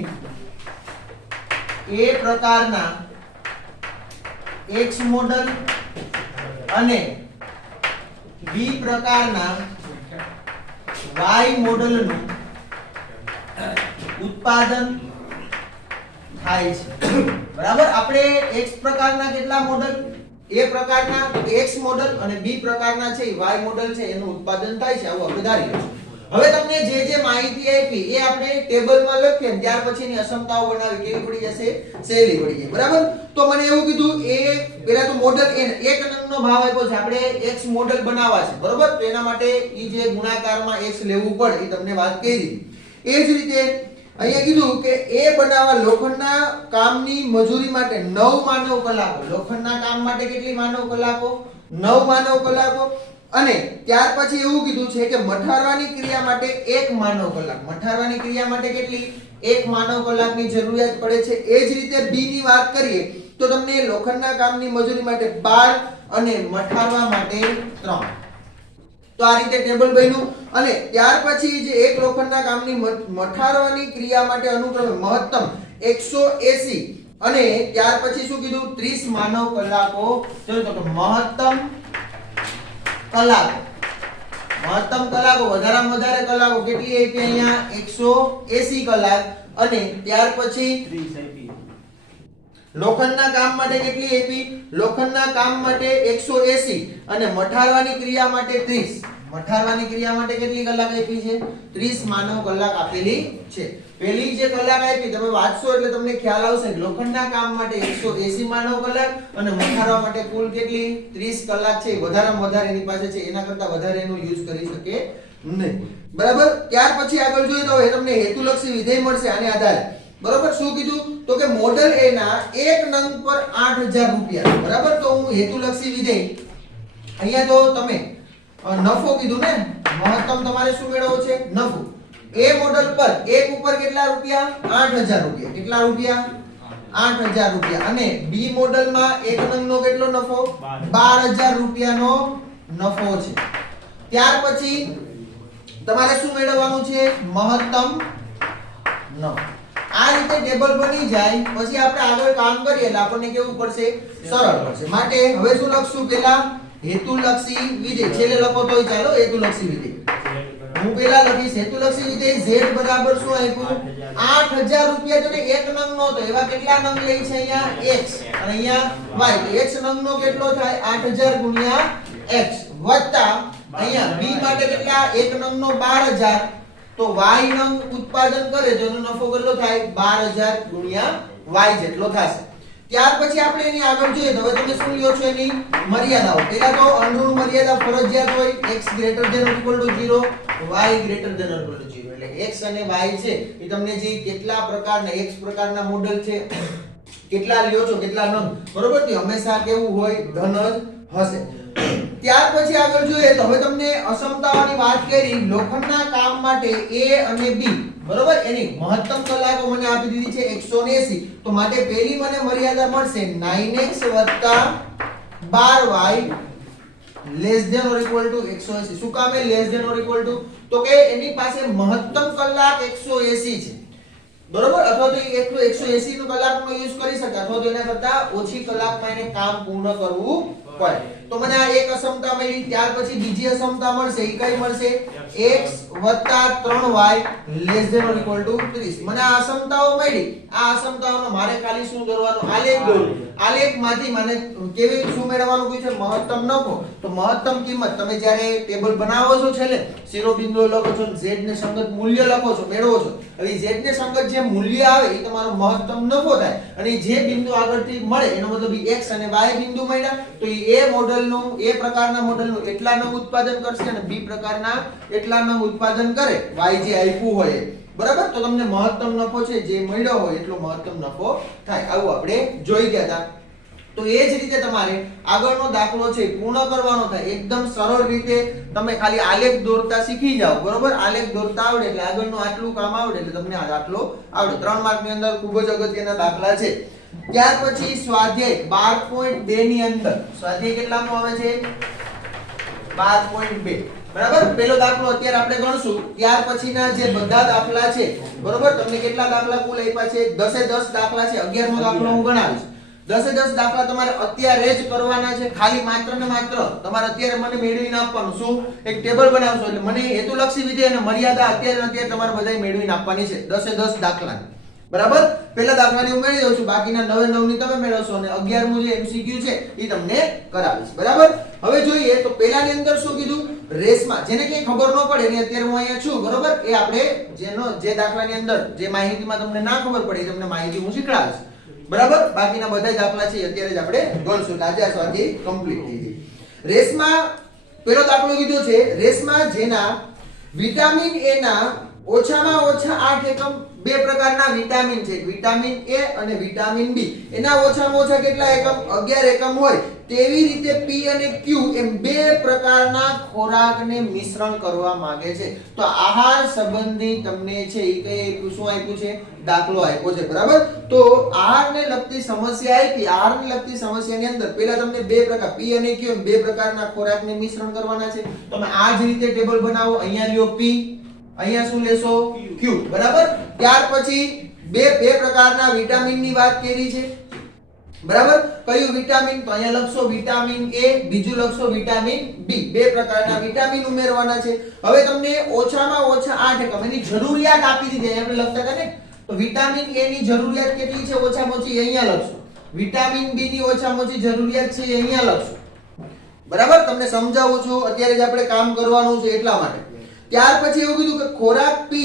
A પ્રકારના X મોડલ અને B પ્રકારના Y મોડલનું ઉત્પાદન થાય છે. બરાબર, આપણે X પ્રકારના કેટલા મોડલ? A પ્રકારના X મોડલ અને B પ્રકારના છે Y મોડલ છે એનું ઉત્પાદન થાય છે, આવું આપણે ધારી લઈશું. હવે તમને જે માહિતી આપી એ આપણે ટેબલમાં લખીએ ત્યાર પછીની અસમતાઓ બનાવી કેવી પડી જશે? સહેલી પડી જાય. બરાબર, તો મને એવું કીધું એ પહેલા તો મોડલ A એક નંગનો ભાવ આપ્યો છે, આપણે X મોડલ બનાવવા છે, બરોબર, તો એના માટે ઈ જે ગુણાકારમાં X લેવું પડે એ તમને વાત કરી. એ જ રીતે અહીંયા કીધું કે એ બનાવવા લોખંડના કામની મજૂરી માટે 9 માનવ કલાકો. લોખંડના કામ માટે કેટલી માનવ કલાકો? 9 માનવ કલાકો. અને ત્યાર પછી એવું કીધું છે કે મઠારવાની ક્રિયા માટે 1 માનવ કલાક. મઠારવાની ક્રિયા માટે કેટલી? 1 માનવ કલાકની જરૂરિયાત પડે છે. એ જ રીતે B ની વાત કરીએ તો તમને લોખંડના કામની મજૂરી માટે 12 અને મઠારવા માટે 3. તો આ રીતે ટેબલ બન્યું. અને ત્યાર પછી જે એક લોખંડના કામની મઠારવાની ક્રિયા માટે અનુક્રમે મહત્તમ 180 અને ત્યાર પછી શું કીધું? 30 માનવ કલાકો. ચલો તો મહત્તમ કલાકો વધારામાં વધારે કલાકો કેટલી આપી? અહીંયા 180 કલાક. અને ત્યાર પછી 30 આપી. લોખંડના કામ માટે કેટલી આપી? લોખંડના કામ માટે 180 અને મઠારવાની ક્રિયા માટે 30. મઠારવાની ક્રિયા માટે કેટલી કલાક આપી છે? 30 માનવ કલાક આપેલી છે. પહેલી જે કલાક આપી તમે વાંચશો એટલે તમને ખ્યાલ આવશે કે લોખંડના કામ માટે 180 માનવ કલાક અને મઠારવા માટે કુલ કેટલી? 30 કલાક છે. વધારેમાં વધારે એની પાસે છે, એના કરતા વધારે એનો યુઝ કરી શકે નહીં. બરાબર, ત્યાર પછી આગળ જોઈએ તો હવે તમને હેતુલક્ષી વિધેય મળશે આને આધારે. બરાબર, શું કીધું? તો કે મોડલ A ના એક નંગ પર 8000 રૂપિયા. બરાબર, તો હું હેતુલક્ષી વિધેય અહીંયા તો તમે નફો કીધું ને, મહત્તમ તમારે શું મેળવવો છે? નફો. A મોડલ પર એક ઉપર કેટલા રૂપિયા? 8000 રૂપિયા. કેટલા રૂપિયા? 8000 રૂપિયા. અને B મોડલમાં એક નંગનો કેટલો નફો? 12000 રૂપિયાનો નફો છે. ત્યાર પછી તમારે શું મેળવવાનું છે? મહત્તમ નફો. આ રીતે ટેબલ બની જાય પછી આપણે આગળ કામ કરીએ એટલે આપણને કેવું પડશે? સરળ પડશે. માટે હવે શું લખશું? પહેલા હેતુલક્ષી વિધેય. છેલ્લે લખો તોય ચાલો. હેતુલક્ષી વિધેય. હું પેલા લખીશ હેતુલક્ષી વિધેય z બરાબર શું આપ્યું 8000 રૂપિયા જોડે એક નંગ નો તો એવા કેટલા નંગ લે છે અહીંયા x અને અહીંયા y તો x નંગ નો કેટલો થાય 8000 ગુણ્યા x વત્તા અહીંયા b માટે કેટલા એક નંગ નો 12000 તો y નંગ ઉત્પાદન કરે તો એનો નફો કેટલો થાય 12000 ગુણ્યા y જેટલો થશે ત્યાર પછી આપણે એની આગળ જોઈએ તો હવે તમે શું લ્યો છો એની મર્યાદાઓ પહેલા તો અણઋણ મર્યાદા ફરજિયાત હોય x > 0 y > 0 એટલે x અને y છે એ તમને જે કેટલા પ્રકારના x પ્રકારના મોડેલ છે કેટલા લ્યો છો કેટલા નંગ બરોબર તે હંમેશા કેવું હોય ધન જ હશે ત્યાર પછી આગળ જોઈએ તો હવે તમને અસમતાઓની વાત કરી લોખંડના કામ માટે a અને b બરોબર એની મહત્તમ કલાકો મને આપી દીધી છે 180 તો માટે પહેલી મને મર્યાદા મળશે 9x 12y <= 180 શું કામ <= તો કે એની પાસે મહત્તમ કલાક 180 છે બરોબર અથવા તો 180 નો કલાકનો યુઝ કરી શકાય અથવા તો એના કરતા ઓછી કલાકમાં એને કામ પૂર્ણ કરવું પડે તો મને આ એક અસમતા મળી ત્યાર પછી બીજી અસમતા મળશે એ કઈ મળશે x 3y <= 30 મને આ અસમતાઓ મળી આ અસમતાઓનો મારે ખાલી શું દોરવાનું આલેખ દોરવું આલેખમાંથી મને કેવી શું મેળવવાનું કોઈ છે મહત્તમ નફો તો મહત્તમ કિંમત તમે જ્યારે ટેબલ બનાવો છો છેલ્લે શિરોબિંદુઓ લખો છો z ને સંગત મૂલ્ય લખો છો મેળવો છો હવે z ને સંગત જે મૂલ્ય આવે એ તમારો મહત્તમ નફો થાય અને જે બિંદુ આગળથી મળે એનો મતલબ x અને y બિંદુ મળ્યા તો એ મોડેલનું એ પ્રકારના મોડેલનું એટલા નંગ ઉત્પાદન કરશે અને b પ્રકારના એટલા નંગ ઉત્પાદન કરે y જે આપ્યું હોય બરાબર તો તમને મહત્તમ નફો છે જે મળ્યો હોય એટલો મહત્તમ નફો થાય આવું આપણે જોઈ ગયા હતા તો એ જ રીતે તમારે આગળનો દાખલો છે પૂર્ણ કરવાનો થાય એકદમ સરળ રીતે તમે ખાલી આલેખ દોરતા શીખી જાઓ બરોબર આલેખ દોરતા આવડે એટલે આગળનું આટલું કામ આવડે એટલે તમને આ દાખલો આવડે 3 માર્ક ની અંદર ખૂબ જ અગત્યના દાખલા છે ત્યાર પછી સ્વાધ્યાય 12.2 ની અંદર સ્વાધ્યાય કેટલામો આવે છે 12.2 બરાબર પહેલો દાખલો અત્યારે આપણે ગણશું ત્યાર પછીના જે બધા દાખલા છે બરોબર તમને કેટલા દાખલા કુલ આપ્યા છે 10 એ 10 દાખલા છે 11મો દાખલો હું ગણાવીશ 10 એ 10 દાખલા તમારે અત્યારે જ કરવાના છે ખાલી માત્ર ને માત્ર તમારે અત્યારે મને મેળવીને આપવાનું શું એક ટેબલ બનાવશો એટલે મને હેતુલક્ષી વિધેય અને મર્યાદા અત્યારે તમારે બધાય મેળવીને આપવાની છે 10 એ 10 દાખલા બરાબર પહેલા દાખલાની હું મેળવી દઉં છું બાકીના 9 એ 9 ની તમે મેળવશો અને 11મું જે MCQ છે એ તમને કરાવીશ બરાબર હવે જોઈએ તો પહેલાની અંદર શું કીધું રેસમાં જેને કઈ ખબર ન પડે ને અત્યારે હું અહીંયા છું બરોબર એ આપણે જે દાખલાની અંદર જે માહિતીમાં તમને ના ખબર પડે એ તમને માહિતી હું શીખડાવીશ બરાબર બાકીના બધા દાખલા છે અત્યારે જ આપણે ગણશું આજે આ સ્વાધ્યાય કમ્પ્લીટ થઈ ગઈ રેસમાં પહેલો દાખલો કીધો છે રેસમાં જેના વિટામિન A ના ઓછામાં ઓછા 8 એકમ બે પ્રકારના વિટામિન છે વિટામિન A અને વિટામિન B એના ઓછામાં ઓછા કેટલા એકમ 11 એકમ હોય તેવી રીતે P અને Q એમ બે પ્રકારના ખોરાકને મિશ્રણ કરવા માંગે છે તો આહાર સંબંધી તમને છે એ કઈ શું આપ્યું છે દાખલો આપ્યો છે બરાબર તો આહારને લગતી સમસ્યા આપી આહારને લગતી સમસ્યાની અંદર પહેલા તમને બે પ્રકાર P અને Q એમ બે પ્રકારના ખોરાકને મિશ્રણ કરવાના છે તમે આ જ રીતે ટેબલ બનાવો અહીંયા લ્યો P અહીંયા શું લેશો Q બરાબર ત્યાર પછી બે પ્રકારના વિટામિનની વાત કરી છે બરાબર કયું વિટામિન તો અહીંયા લખશો વિટામિન A બીજું લખશો વિટામિન B બે પ્રકારના વિટામિન ઉમેરવાના છે હવે તમને ઓછામાં ઓછા 8 એકમ એની જરૂરિયાત આપી દીધી આપણે લખતા હતા ને તો વિટામિન A ની જરૂરિયાત કેટલી છે ઓછામાં ઓછી અહીંયા લખશો વિટામિન B ની ઓછામાં ઓછી જરૂરિયાત છે અહીંયા લખશો બરાબર તમને સમજાવું છું અત્યારે જ આપણે કામ કરવાનું છે એટલા માટે ત્યાર પછી એવું કીધું કે ખોરાક P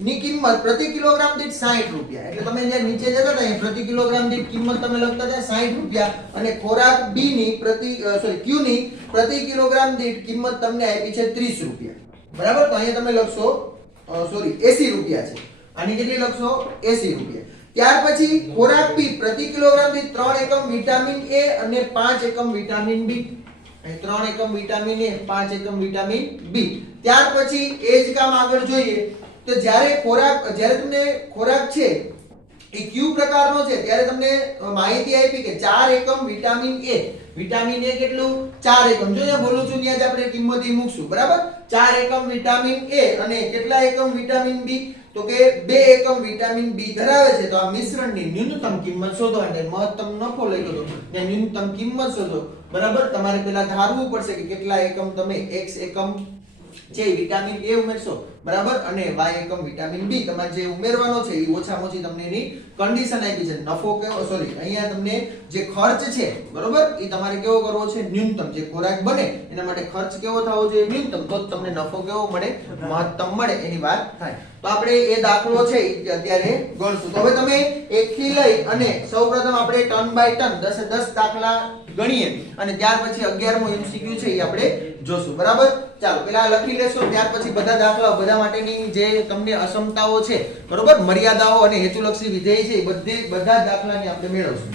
ની કિંમત પ્રતિ કિલોગ્રામ દીઠ 60 રૂપિયા એટલે તમે જે નીચે જતા હતા એ પ્રતિ કિલોગ્રામ દીઠ કિંમત તમે લખતા હતા 60 રૂપિયા અને ખોરાક B ની Q ની પ્રતિ કિલોગ્રામ દીઠ કિંમત તમને આપી છે 30 રૂપિયા બરાબર તો અહીંયા તમે લખશો 80 રૂપિયા છે આની કેટલી લખશો 80 રૂપિયા ત્યાર પછી ખોરાક P પ્રતિ કિલોગ્રામ દીઠ 3 એકમ વિટામિન A અને 5 એકમ વિટામિન B 3 એકમ વિટામિન A 5 એકમ વિટામિન B ત્યાર પછી એ જ કામ આગળ જોઈએ તો જ્યારે તમને ખોરાક છે એ Q પ્રકારનો છે ત્યારે તમને માહિતી આપી કે 4 એકમ વિટામિન A વિટામિન A કેટલું 4 એકમ જો અહીંયા બોલું છું ત્યાં જ આપણે કિંમત મૂકશું બરાબર 4 એકમ વિટામિન A અને કેટલા એકમ વિટામિન B તો કે 2 એકમ વિટામિન B ધરાવે છે તો આ મિશ્રણની ન્યૂનતમ કિંમત શોધો અને મહત્તમ નફો લઈ લો ને ન્યૂનતમ કિંમત શોધો બરાબર તમારે પહેલા ધારવું પડશે કે કેટલા એકમ તમે x એકમ જે વિટામિન A ઉમેરશો બરાબર, અને y એકમ વિટામિન B તમારે જે ઉમેરવાનો છે એ ઓછામાં ઓછી તમને એની કન્ડિશન આપી છે. નફો કેવો, સોરી અહીંયા તમને જે ખર્ચ છે બરોબર એ તમારે કેવો કરવો છે, ન્યૂનતમ. જે ખોરાક બને એના માટે ખર્ચ કેવો થવો જોઈએ, ન્યૂનતમ. તો જ તમને નફો કેવો મળે, મહત્તમ મળે એની વાત થાય. તો આપણે એ દાખલો છે એ અત્યારે ગણશું. તો હવે તમે 1 થી લઈ અને સૌપ્રથમ આપણે ટર્ન બાય ટર્ન 10 10 દાખલા ગણીએ અને ત્યાર પછી 11મો MCQ છે એ આપણે જોશું બરાબર. ચાલો પેલા લખી લેશો, ત્યાર પછી બધા દાખલા બધા માટેની જે તમને અસમતાઓ છે બરોબર, મર્યાદાઓ અને હેતુલક્ષી વિધેય છે એ બધા દાખલાની આપણે મેળવશું.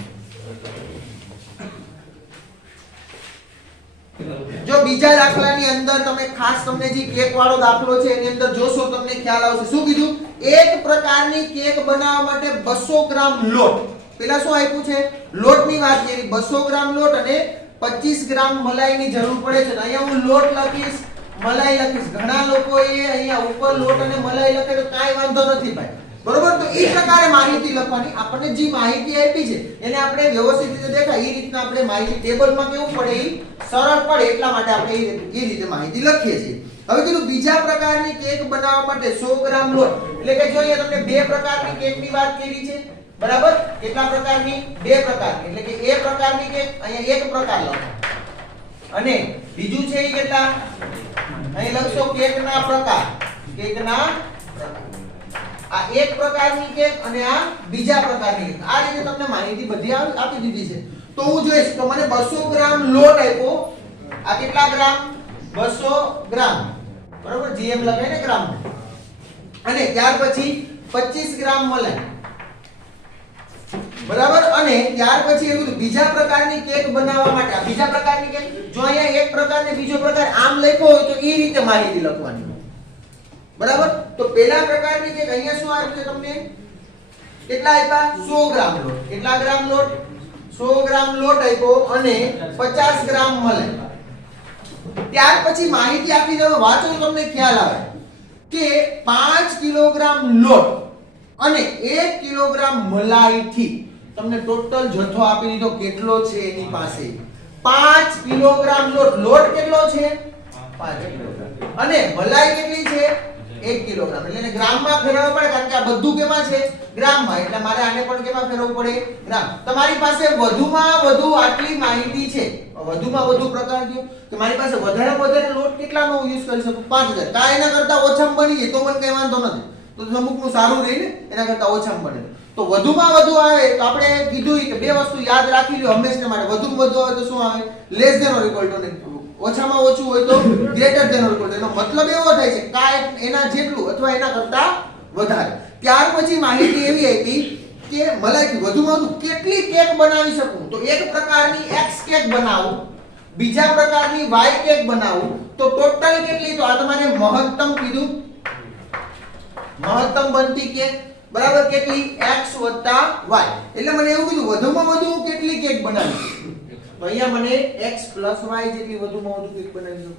જો બીજા દાખલાની અંદર તમે ખાસ તમને જે કેક વાળો દાખલો છે એની અંદર જોશો તમને ખ્યાલ આવશે. શું કીધું, એક પ્રકારની કેક બનાવવા માટે 200 ગ્રામ લોટ. પેલા શું આપ્યું છે, લોટની વાત કરી, 200 ગ્રામ લોટ અને 25 ગ્રામ મલાઈની જરૂર પડે છે. અહીંયા હું લોટ લખીશ, મલાઈ લખીશ. ઘણા લોકોએ અહીંયા ઉપર લોટ અને મલાઈ લખે તો કાઈ વાંધો નથી ભાઈ બરોબર. તો એ પ્રકારે માહિતી લખવાની. આપણને જે માહિતી આપી છે એને આપણે વ્યવસ્થિત રીતે દેખાય એ રીતના આપણે માહિતી ટેબલમાં કેવું પડે, એ સરળ પડે એટલા માટે આપણે એ રીતે માહિતી લખીએ છીએ. હવે કીધું બીજા પ્રકારની કેક બનાવવા માટે 100 ગ્રામ લોટ. એટલે કે જો અહીંયા તમને બે પ્રકારની કેકની વાત કરી છે બરાબર. કેટલા પ્રકારની, બે પ્રકારની. એટલે કે એ પ્રકારની કેક અહીંયા એક પ્રકાર લખો અને બીજું છે એ કેટલા, અહીં લખશો કેકના પ્રકાર. કેકના પ્રકાર, આ એક પ્રકારની કેક અને આ બીજા પ્રકારની કેક. આ રીતે તમને માહિતી બધી આપી દીધી છે. તો હું જોઈશ તો મને 200 ગ્રામ લોટ આપ્યો. આ કેટલા ગ્રામ, 200 ગ્રામ બરોબર, જીએમ લખાય ને ગ્રામ. અને ત્યાર પછી 25 ગ્રામ મલાઈ બરાબર. અને ત્યાર પછી એવું બીજા પ્રકારની કેક બનાવવા માટે આ બીજા પ્રકારની કેક, જો અહીંયા એક પ્રકાર ને બીજો પ્રકાર આમ લખ્યો હોય તો એ રીતે માહિતી લખવાની બરાબર. તો પહેલા પ્રકારની કેક અહીંયા શું આપ્યું છે તમને, કેટલા આપ્યા, 100 ગ્રામ લોટ. કેટલા ગ્રામ લોટ, 100 ગ્રામ લોટ આપ્યો અને 50 ગ્રામ મલાઈ. ત્યાર પછી માહિતી આપી દો, વાંચો તમને ખ્યાલ આવે કે 5 કિલોગ્રામ લોટ અને 1 કિલોગ્રામ મલાઈથી તમને ટોટલ જથ્થો આપી દીધો કેટલો છે એની પાસે. 5 કિલોગ્રામ લોટ, લોટ કેટલો છે 5 કિલોગ્રામ અને મલાઈ કેટલી છે 1 કિલોગ્રામ. એટલે એને ગ્રામમાં ફેરવવા પડે કારણ કે આ બધું કેમાં છે, ગ્રામમાં. એટલે મારે આને પણ કેમાં ફેરવવું પડે, ગ્રામ. તમારી પાસે વધુમાં વધુ આટલી માહિતી છે, વધુમાં વધુ પ્રકાર કયો કે મારી પાસે વધારે લોટ કેટલાનો યુઝ કરી શકું, 5000. કા એના કરતા ઓછામાં બની જાય તો મને કઈ વાંધો નથી, તો અમુકનું સારું રહે ને, એના કરતા ઓછામાં બને. તો વધુમાં વધુ આવે તો આપણે કીધું કે બે વસ્તુ યાદ રાખી લ્યો હંમેશા માટે. વધુમાં વધુ આવે તો શું આવે, less than or equal to, ને ઓછામાં ઓછું હોય તો greater than or equal to. એનો મતલબ એવો થાય છે કા એના જેટલું અથવા એના કરતા વધારે. ત્યાર પછી માહિતી એવી આપી કે મલાઈથી વધુમાં વધુ કેટલી કેક બનાવી શકું. તો એક પ્રકારની x કેક બનાવું, બીજા પ્રકારની y કેક બનાવું તો ટોટલ કેટલી, તો આ તમારે મહત્તમ કીધું, મહત્તમ બનતી કેક બરાબર કેટલી, x y. એટલે મને એવું કીધું વધુમાં વધુ કેટલી કેક બનાવી, તો અહીંયા મને x + y જેટલી વધુમાં વધુ કેક બનાવી શકું.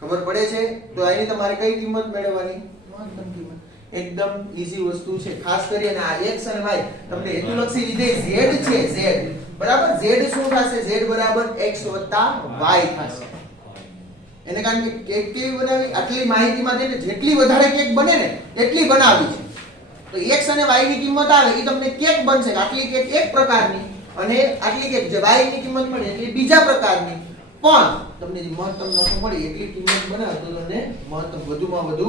ખબર પડે છે. તો આની તમારે કઈ કિંમત મેળવવાની, મહત્તમ કિંમત. એકદમ ઈઝી વસ્તુ છે. ખાસ કરીને આ x અને y તમને હેતુલક્ષી વિધેય z છે, z બરાબર. z શું થશે, z બરાબર x + y થશે. એને કારણ કે કેક કેવી બનાવી, આટલી માહિતીમાં થઈને જેટલી વધારે કેક બને ને એટલી બનાવી છે. તો x અને y ની કિંમત આવે એ તમને કેક બનશે. આટલી કેક એક પ્રકારની અને આટલી કેક જે y ની કિંમત મળે એટલે બીજા પ્રકારની. પણ તમને જે મહત્તમ નફો મળે એટલી કિંમત બનાવે તો તમને મહત્તમ વધુમાં વધુ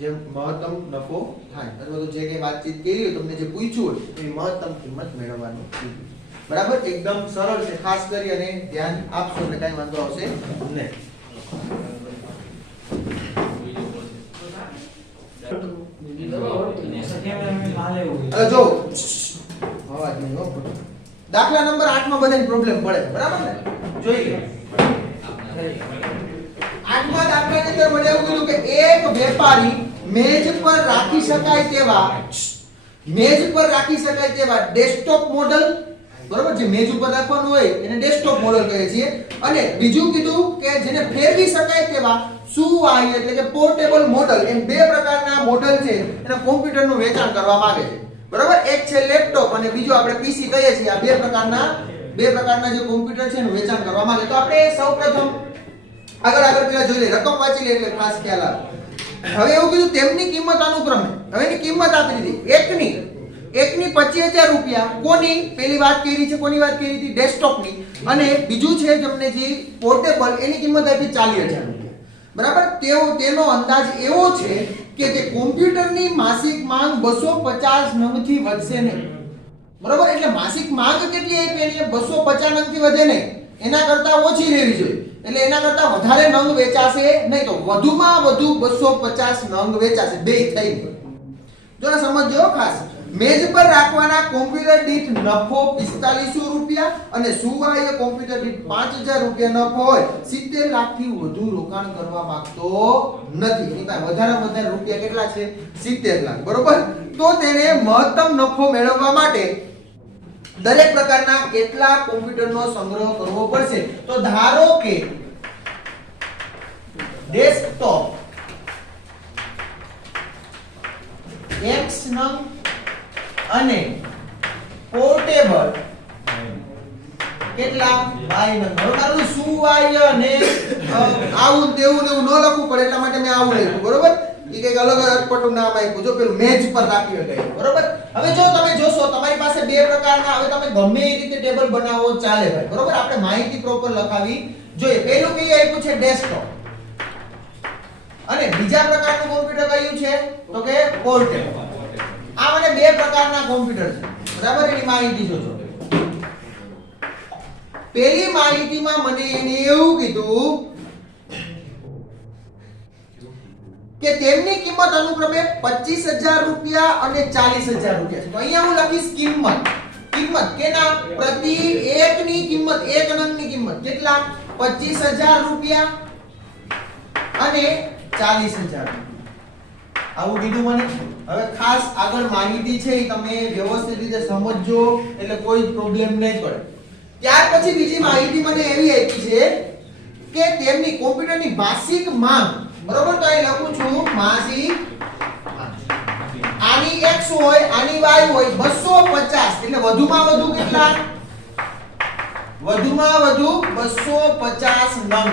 જે મહત્તમ નફો થાય અથવા તો જે કે વાતચીત કરી હોય તમને જે પૂછ્યું હોય એની મહત્તમ કિંમત મેળવવાનું બરાબર. એકદમ સરળ છે. ખાસ કરી અને ધ્યાન આપશો એટલે કઈ વાંધો આવશે નહીં. જો દાખલા નંબર 8 માં બધાને પ્રોબ્લેમ પડે બરાબર ને, જોઈ લો. 8મા દાખલાની અંદર મને એવું કીધું કે એક વેપારી મેજ પર રાખી શકાય તેવા ડેસ્કટોપ મોડલ બરોબર, જે મેજ ઉપર રાખવાનું હોય એને ડેસ્કટોપ મોડલ કહે છે. અને બીજું કીધું કે જેને ફેરવી શકાય તેવા સુવાહી એટલે કે પોર્ટેબલ મોડલ, એમ બે પ્રકારના મોડલ છે એના કોમ્પ્યુટરનું વેચાણ કરવા માંગે છે બરોબર. એક છે લેપટોપ અને બીજો આપણે પીસી કહીએ છીએ. આ બે પ્રકારના જે કોમ્પ્યુટર છે એનું વેચાણ કરવા માંગે. તો આપણે સૌપ્રથમ આગળ આગળ પેલા જોઈ લે, રકમ વાંચી લે એટલે ખાસ ખ્યાલ આવે. હવે એવું કીધું તેમની કિંમત અનુક્રમે, હવે એની કિંમત આપી દીધી. એકની 25,000 રૂપિયા. કોની? પેલી વાત કરી છે, કોની વાત કરી હતી? ડેસ્કટોપની. અને બીજું છે તમને જે પોર્ટેબલ, એની કિંમત આપી 40,000 રૂપિયા. બરાબર? તેનો અંદાજ એવો છે કે જે કોમ્પ્યુટરની માસિક માંગ 250 નંગથી વધશે નહીં. બરાબર? એટલે માસિક માંગ કેટલી આપી? એની 250 નંગથી વધે નહીં, એના કરતા ઓછી રહેવી જોઈએ. એટલે એના કરતા વધારે નંગ વેચાશે નહીં, તો વધુમાં વધુ 250 નંગ વેચાશે. બે થઈ. જો સમજજો ખાસ. મેજ પર રાખવાના કોમ્પ્યુટર દીઠ નફો 4500 રૂપિયા અને સુવાય કોમ્પ્યુટર દીઠ 5000 રૂપિયા નફો હોય, 70 લાખથી વધુ રોકાણ કરવા માંગતો નથી. એની પાસે વધારેમાં વધારે રૂપિયા કેટલા છે? 70 લાખ. બરોબર? તો તેને મહત્તમ નફો મેળવવા માટે દરેક પ્રકારના કેટલા કોમ્પ્યુટરનો સંગ્રહ કરવો પડશે? તો ધારો કે ડેસ્કટોપ X નંગ અને પોર્ટેબલ કેટલા? y નંગ. હવે મારું શું y અને આવું તેવું ને એવું ન લખવું પડે એટલા માટે મેં આવું લખ્યું. બરોબર? એ કઈક અલગ અટપટું નામ આપ્યું. જો પેલું મેજ પર રાખી શકાય. બરોબર? હવે જો તમે જોશો તમારી પાસે બે પ્રકારના, હવે તમે ગમે એ રીતે ટેબલ બનાવો ચાલે ભાઈ. બરોબર? આપણે માહિતી પ્રોપર લખાવી જોઈએ. પેલું કઈ આપ્યું છે? ડેસ્કટોપ. અને બીજા પ્રકારનું કોમ્પ્યુટર કયું છે? તો કે પોર્ટેબલ. આ મને બે પ્રકારના કોમ્પ્યુટર છે. બરાબર? એની માહિતી જોજો. પેલી માહિતીમાં મને એને એવું કીધું કે તેમની કિંમત અનુક્રમે 25,000 રૂપિયા અને 40,000 રૂપિયા છે. તો અહીંયા હું લખીશ કિંમત. કિંમત કેના? પ્રતિ એકની કિંમત, એક નંગની કિંમત કેટલા? 25,000 રૂપિયા અને 40,000. આવું કીધું મને. હવે ખાસ આગળ માહિતી છે એ તમે વ્યવસ્થિત રીતે સમજજો એટલે કોઈ પ્રોબ્લેમ નહીં પડે. ત્યાર પછી બીજી માહિતી મને એવી આપી છે કે તેમની કોમ્પ્યુટરની માસિક માંગ. બરોબર? તો અહીં લખું છું માસિક. આની x હોય, આની y હોય, 250 એટલે વધુમાં વધુ કેટલા? વધુમાં વધુ 250 નંગ.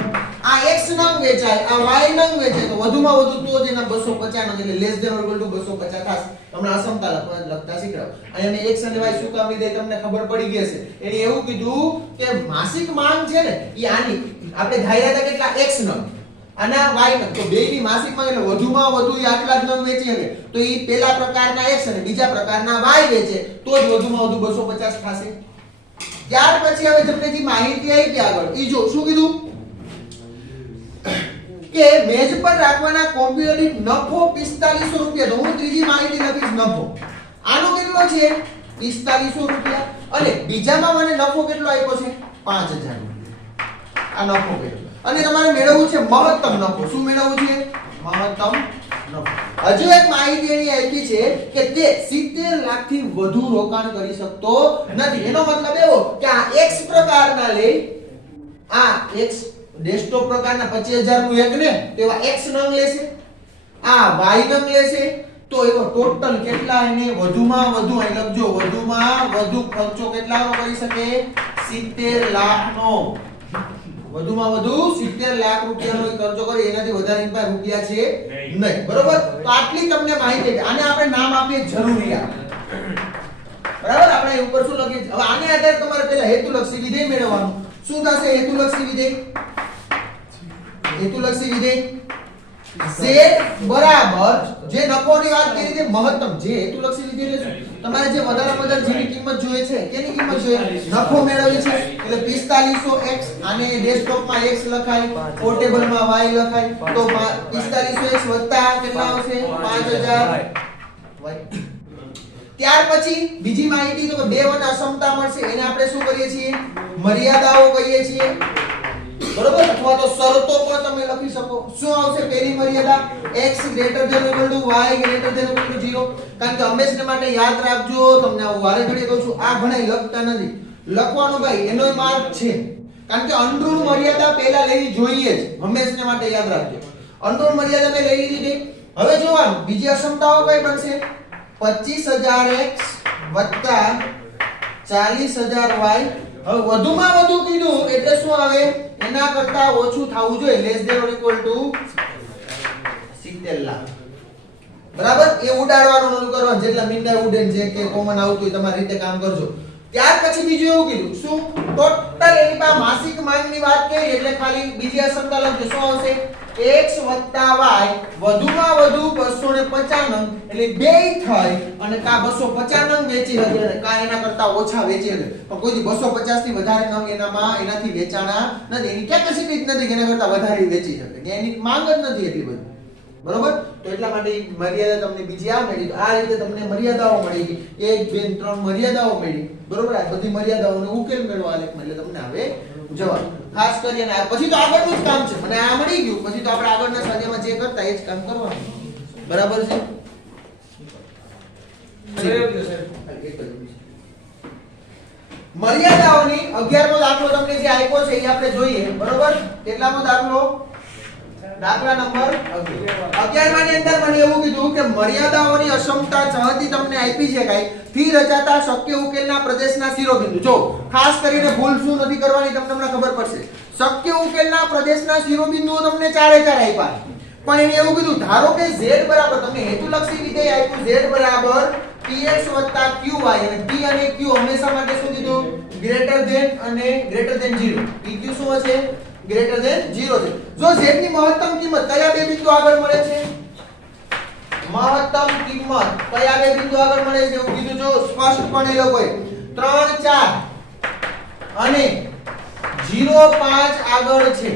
આ x નંગ વેચાય, આ y નંગ વેચાય, તો વધુમાં વધુ તો જ એના 250 નંગ એટલે less than or equal to 250 થશે. તમને અસમતા લખતા શીખડાવ. અને x અને y શું કામ લીધે તમને ખબર પડી ગઈ હશે. એને એવું કીધું કે માસિક માંગ છે ને ઈ આની આપણે ધાર્યા હતા કેટલા? x નંગ અને y નંગ. તો બેયની માસિક માંગ એટલે વધુમાં વધુ ઈ આટલા જ નંગ વેચી શકે. તો ઈ પહેલા પ્રકારના x અને બીજા પ્રકારના y વેચે તો જ વધુમાં વધુ 250 થશે. ત્યાર પછી હવે તમને જે માહિતી આપી આગળ ઈ જો શું કીધું કે મેજ પર રાખવાના કોમ્પ્યુટર દીઠ નફો 4500 રૂપિયા. તો હું ત્રીજી માહિતી લખીશ નફો. આનો કેટલો છે? 4500 રૂપિયા. અને બીજામાં મને નફો કેટલો આપ્યો છે? 5000 રૂપિયા. આ નફો કેટલો? અને તમારે મેળવવું છે મહત્તમ નફો. શું મેળવવું છે? મહત્તમ નફો. હજુ એક માહિતી એની આપી છે કે તે 70 લાખથી વધુ રોકાણ કરી શકતો નથી. એનો મતલબ એવો કે આ X પ્રકારના લે, આ X ડેસ્કટોપ પ્રકારના 25,000 નું એક ને તેવા X નંગ લેશે, આ Y નંગ લેશે, તો એવો ટોટલ કેટલા એને વધુમાં વધુ અહીં લખજો, વધુમાં વધુ ખર્ચો કેટલાનો કરી શકે? 70 લાખનો. વધુમાં વધુ 70 લાખ રૂપિયાનો ખર્ચો કરે, એનાથી વધારે એની પાસે રૂપિયા છે નહીં. બરોબર? તો આટલી તમને માહિતી છે. આને આપણે નામ આપીએ જરૂરિયાત. બરાબર? આપણે ઉપર શું લખીએ? હવે આને આધારે તમારે પહેલા હેતુલક્ષી વિધેય મેળવવાનું. શું થશે હેતુલક્ષી વિધેય? હેતુલક્ષી વિધેય z બરાબર જે નફોની વાત કરી છે મહત્તમ. જે હેતુલક્ષી વિધેય લેશું તમારે જે વધારે વધારે જેની કિંમત જોઈએ છે તેની કિંમત જોઈએ, નફો મેળવવી છે એટલે 4500x. આને ડેસ્કટોપમાં x લખાય, પોર્ટેબલમાં y લખાય. તો 4500x વત્તા કેટલા આવશે? 5000 y. ત્યાર પછી બીજી માહિતી તો બે વન અસમતા મળશે. એને આપણે શું કરીએ છીએ? મર્યાદાઓ કહીએ છીએ. બરોબર? અથવા તો શરતો પણ તમે લખી શકો. શું આવશે પહેલી મર્યાદા? x greater than or equal to y greater than or equal to 0. કારણ કે હંમેશા માટે યાદ રાખજો, તમને આવું વારે ઘડીએ કહું છું, આ ઘણાય લખતા નથી. લખવાનું ભાઈ એનોય માર્ક છે. કારણ કે અંડરૂણ મર્યાદા પહેલા લેવી જોઈએ જ. હંમેશા માટે યાદ રાખજો. અંડરૂણ મર્યાદા મેં લઈ લીધી. હવે જોવાનું બીજી અસમતાઓ કઈ બનશે? 25,000x 40,000y હવે વધુમાં વધુ કીધું એટલે શું આવે એના કરતા ઓછું થવું જોઈએ less than or equal to 70 lakh બરાબર એ ઉડાડવાનું નોંધ કરવાનું જેટલા મીંડા ઉડે જે કે કોમન આવતું હોય તમારી રીતે કામ કરજો ત્યાર પછી બીજું એવું કીધું શું ટોટલ એની પાસે માસિક માંગની વાત કરી એટલે ખાલી બીજી અસંખ્ય લખજો શું આવશે x y વધુમાં વધુ 250 નંગ એટલે બેય થઈ અને કા 250 નંગ વેચી હશે અને કા એના કરતા ઓછા વેચી હશે પણ કોઈ 250 થી વધારે નંગ એનાથી વેચાણા નથી એની કેપેસિટી જ નથી કે એના કરતા વધારે વેચી શકે કે એની માંગ જ નથી એટલી બધી બરોબર તો એટલા માટે મર્યાદા તમને બીજી આ મળી તો આ રીતે તમને મર્યાદાઓ મળી 1 2 3 મર્યાદાઓ મળી બરોબર આ બધી મર્યાદાઓનો ઉકેલ મેળવવા આલેખમાં એટલે તમને હવે જવાબ ખાસ કરીને પછી તો આગળનું જ કામ છે મને આ મળી ગયું પછી તો આપણે આગળના સ્વાધ્યાયમાં જે કરતા એ જ કામ કરવાનું બરાબર છે મર્યાદાઓની 11મો દાખલો તમને જે આપ્યો છે એ આપણે જોઈએ બરોબર કેટલામો દાખલો દાખલા નંબર 11 માં ની અંદર મને એવું કીધું કે મર્યાદાઓની અસમતા જહાથી તમને આપી છે કાઈ થી રચાતા શક્ય ઉકેલના પ્રદેશના શિરોબિંદુ જો ખાસ કરીને ભૂલ શું નથી કરવાની તમને ખબર પડશે શક્ય ઉકેલના પ્રદેશના શિરોબિંદુઓ તમને ચારે ચાર આપ્યા પણ એને એવું કીધું ધારો કે z બરાબર તમને હેતુલક્ષી વિધેય આપ્યું z બરાબર px qy અને p અને q હંમેશા માટે શું કીધું ગ્રેટર ધેન અને ગ્રેટર ધેન 0 pq શું હશે ગ્રેટર ધેન 0 છે જો z ની મહત્તમ કિંમત કયા બે બિંદુ આગળ મળે છે મહત્તમ કિંમત કયા બે બિંદુ આગળ મળે છે એવું કીધું જો સ્પષ્ટપણે લોકોએ 3 4 અને 0 5 આગળ છે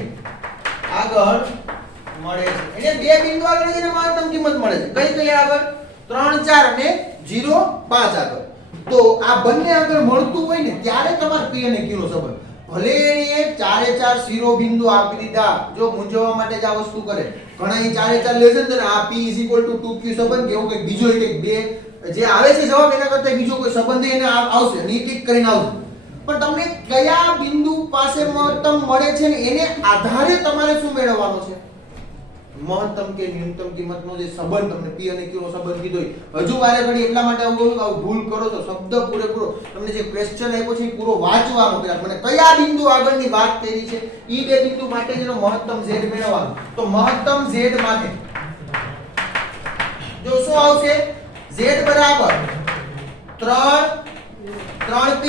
આગળ મળે છે એટલે બે બિંદુ આગળ એને મહત્તમ કિંમત મળે છે કઈ કઈ આગળ 3 4 અને 0 5 આગળ તો આ બંને આગળ મળતું હોય ને ત્યારે તમારે p અને q નો સંબંધ ભલે એને ચારે ચાર શિરોબિંદુ આપી દીધા જો મૂંઝવવા માટે જ આ વસ્તુ કરે ઘણા એ ચારે ચાર લેશે ને આ p 2q સંબંધ કેવું કે બીજો એક બે જે આવે છે જવાબ એના કરતા બીજો કોઈ સંબંધ એને આવશે નીતિક કરીને આવશે પણ તમને કયા બિંદુ પાસે મહત્તમ મળે છે ને એને આધારે તમારે શું મેળવવાનો છે મહત્તમ કે ન્યૂનતમ કિંમતનો જે સંબંધ તમને p અને q નો સંબંધ કીધો હજુ વારે ઘડી એટલા માટે આવું કહું કે ભૂલ કરો તો શબ્દ પૂરેપૂરો તમને જે ક્વેશ્ચન આપ્યો છે એ પૂરો વાંચવાનો કે મને કયા બિંદુ આગળની વાત કરી છે ઈ બે બિંદુ માટે જેનો મહત્તમ z મેળવવાનો તો મહત્તમ z માટે જો શું આવશે z બરાબર 3p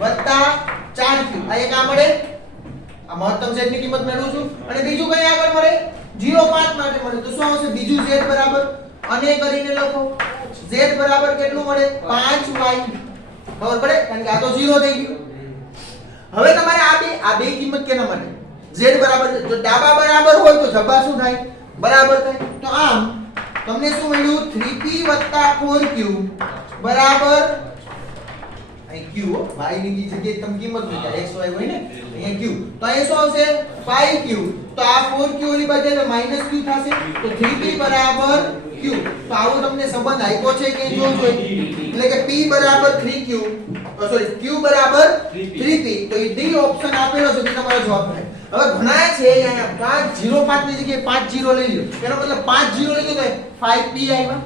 4q આ એક આ મળે આ મહત્તમ z ની કિંમત મેળવું છું અને બીજું કઈ આગળ મળે 0 5 માટે મળે તો શું આવશે બીજું z બરાબર અને કરીને લખો z બરાબર કેટલું મળે 5y ખબર પડે કારણ કે આ તો 0 થઈ ગયું હવે તમારે આ બે કિંમત કેના માટે z બરાબર જો ડાબા બરાબર હોય તો જબા શું થાય બરાબર થાય તો આમ તમને શું મળ્યું 3p 4q બરાબર અહીં q y ની જગ્યાએ તમે કિંમત મૂક્યા x y હોય ને અહીંયા q તો અહીં શું આવશે 5q તો આ 4q ની બદલે -q થશે તો 3p બરાબર q તો આવો તમને સંબંધ આપ્યો છે કે જોજો એટલે કે p બરાબર 3q સોરી q બરાબર 3p તો એ ડી ઓપ્શન આપેલો છે કે તમારો જવાબ થાય હવે ઘણા છે અહીંયા 505 ની જગ્યાએ 50 લઈ લો એનો મતલબ 50 લઈ લો તો 5p આવ્યા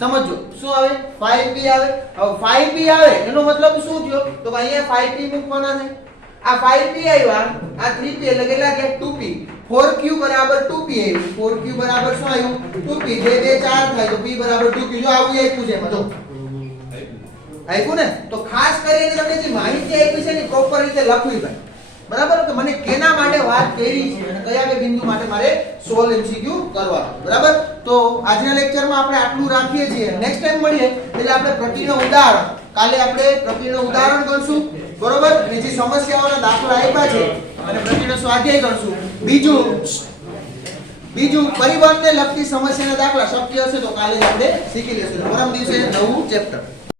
સમજો શું આવે 5p આવે હવે 5p આવે એનો મતલબ શું થયો તો અહીંયા 5p મૂકવાના છે આ 5p આવ્યા આ 3p એટલે કેટલા કે 2p 4q બરાબર 2p આવ્યું 4q બરાબર શું આવ્યું 2p જે 2 4 થાય તો p બરાબર 2q જો આવું આપ્યું છે એમાં જો આપ્યું ને તો ખાસ કરીને તમને જે માહિતી આપી છે ને પ્રોપર રીતે લખવી ભાઈ બરાબર તો મને કેના માટે વાત કરી છે અને કયા બે બિંદુ માટે મારે 16 MCQ કરવાનો બરાબર તો આજના લેક્ચરમાં આપણે આટલું રાખીએ છીએ નેક્સ્ટ ટાઈમ મળીએ એટલે આપણે પ્રતિનો ઉદાહરણ કાલે આપણે પ્રતિનો ઉદાહરણ કરશું બરોબર અને જે સમસ્યાઓના દાખલા આપ્યા છે અને પ્રતિનો સ્વાધ્યાય કરશું બીજું પરિવર્તનને લગતી સમસ્યાના દાખલા શક્ય હશે તો કાલે જ આપણે શીખી લેશું પરમ દિવસે નવું ચેપ્ટર